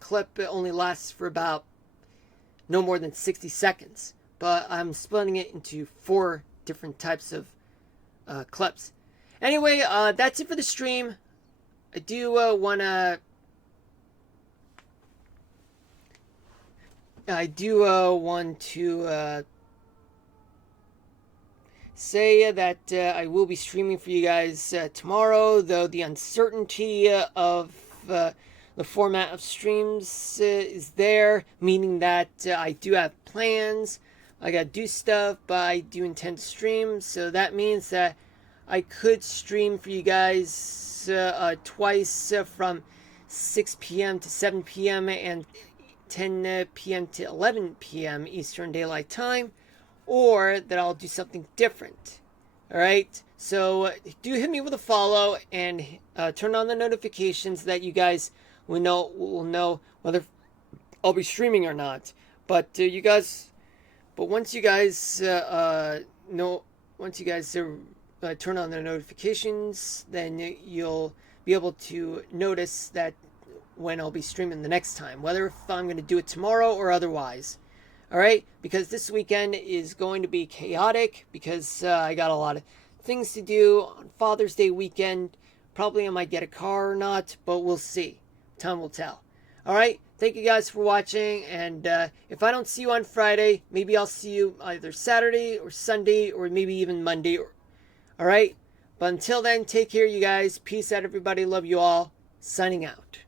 clip only lasts for about no more than 60 seconds. But I'm splitting it into 4 different types of clips. Anyway, that's it for the stream. I do want to... say that I will be streaming for you guys tomorrow, though the uncertainty of the format of streams is there, meaning that I do have plans, I gotta do stuff, but I do intend to stream, so that means that I could stream for you guys twice from 6 p.m. to 7 p.m. and 10 p.m. to 11 p.m. Eastern Daylight Time, or that I'll do something different. Alright, so do hit me with a follow and turn on the notifications that you guys will know whether I'll be streaming or not. But once you guys turn on the notifications, then you'll be able to notice that when I'll be streaming the next time, whether if I'm going to do it tomorrow or otherwise. All right, because this weekend is going to be chaotic because I got a lot of things to do on Father's Day weekend. Probably I might get a car or not, but we'll see. Time will tell. All right, thank you guys for watching, and if I don't see you on Friday, maybe I'll see you either Saturday or Sunday or maybe even Monday. All right, but until then, take care, you guys. Peace out, everybody. Love you all. Signing out.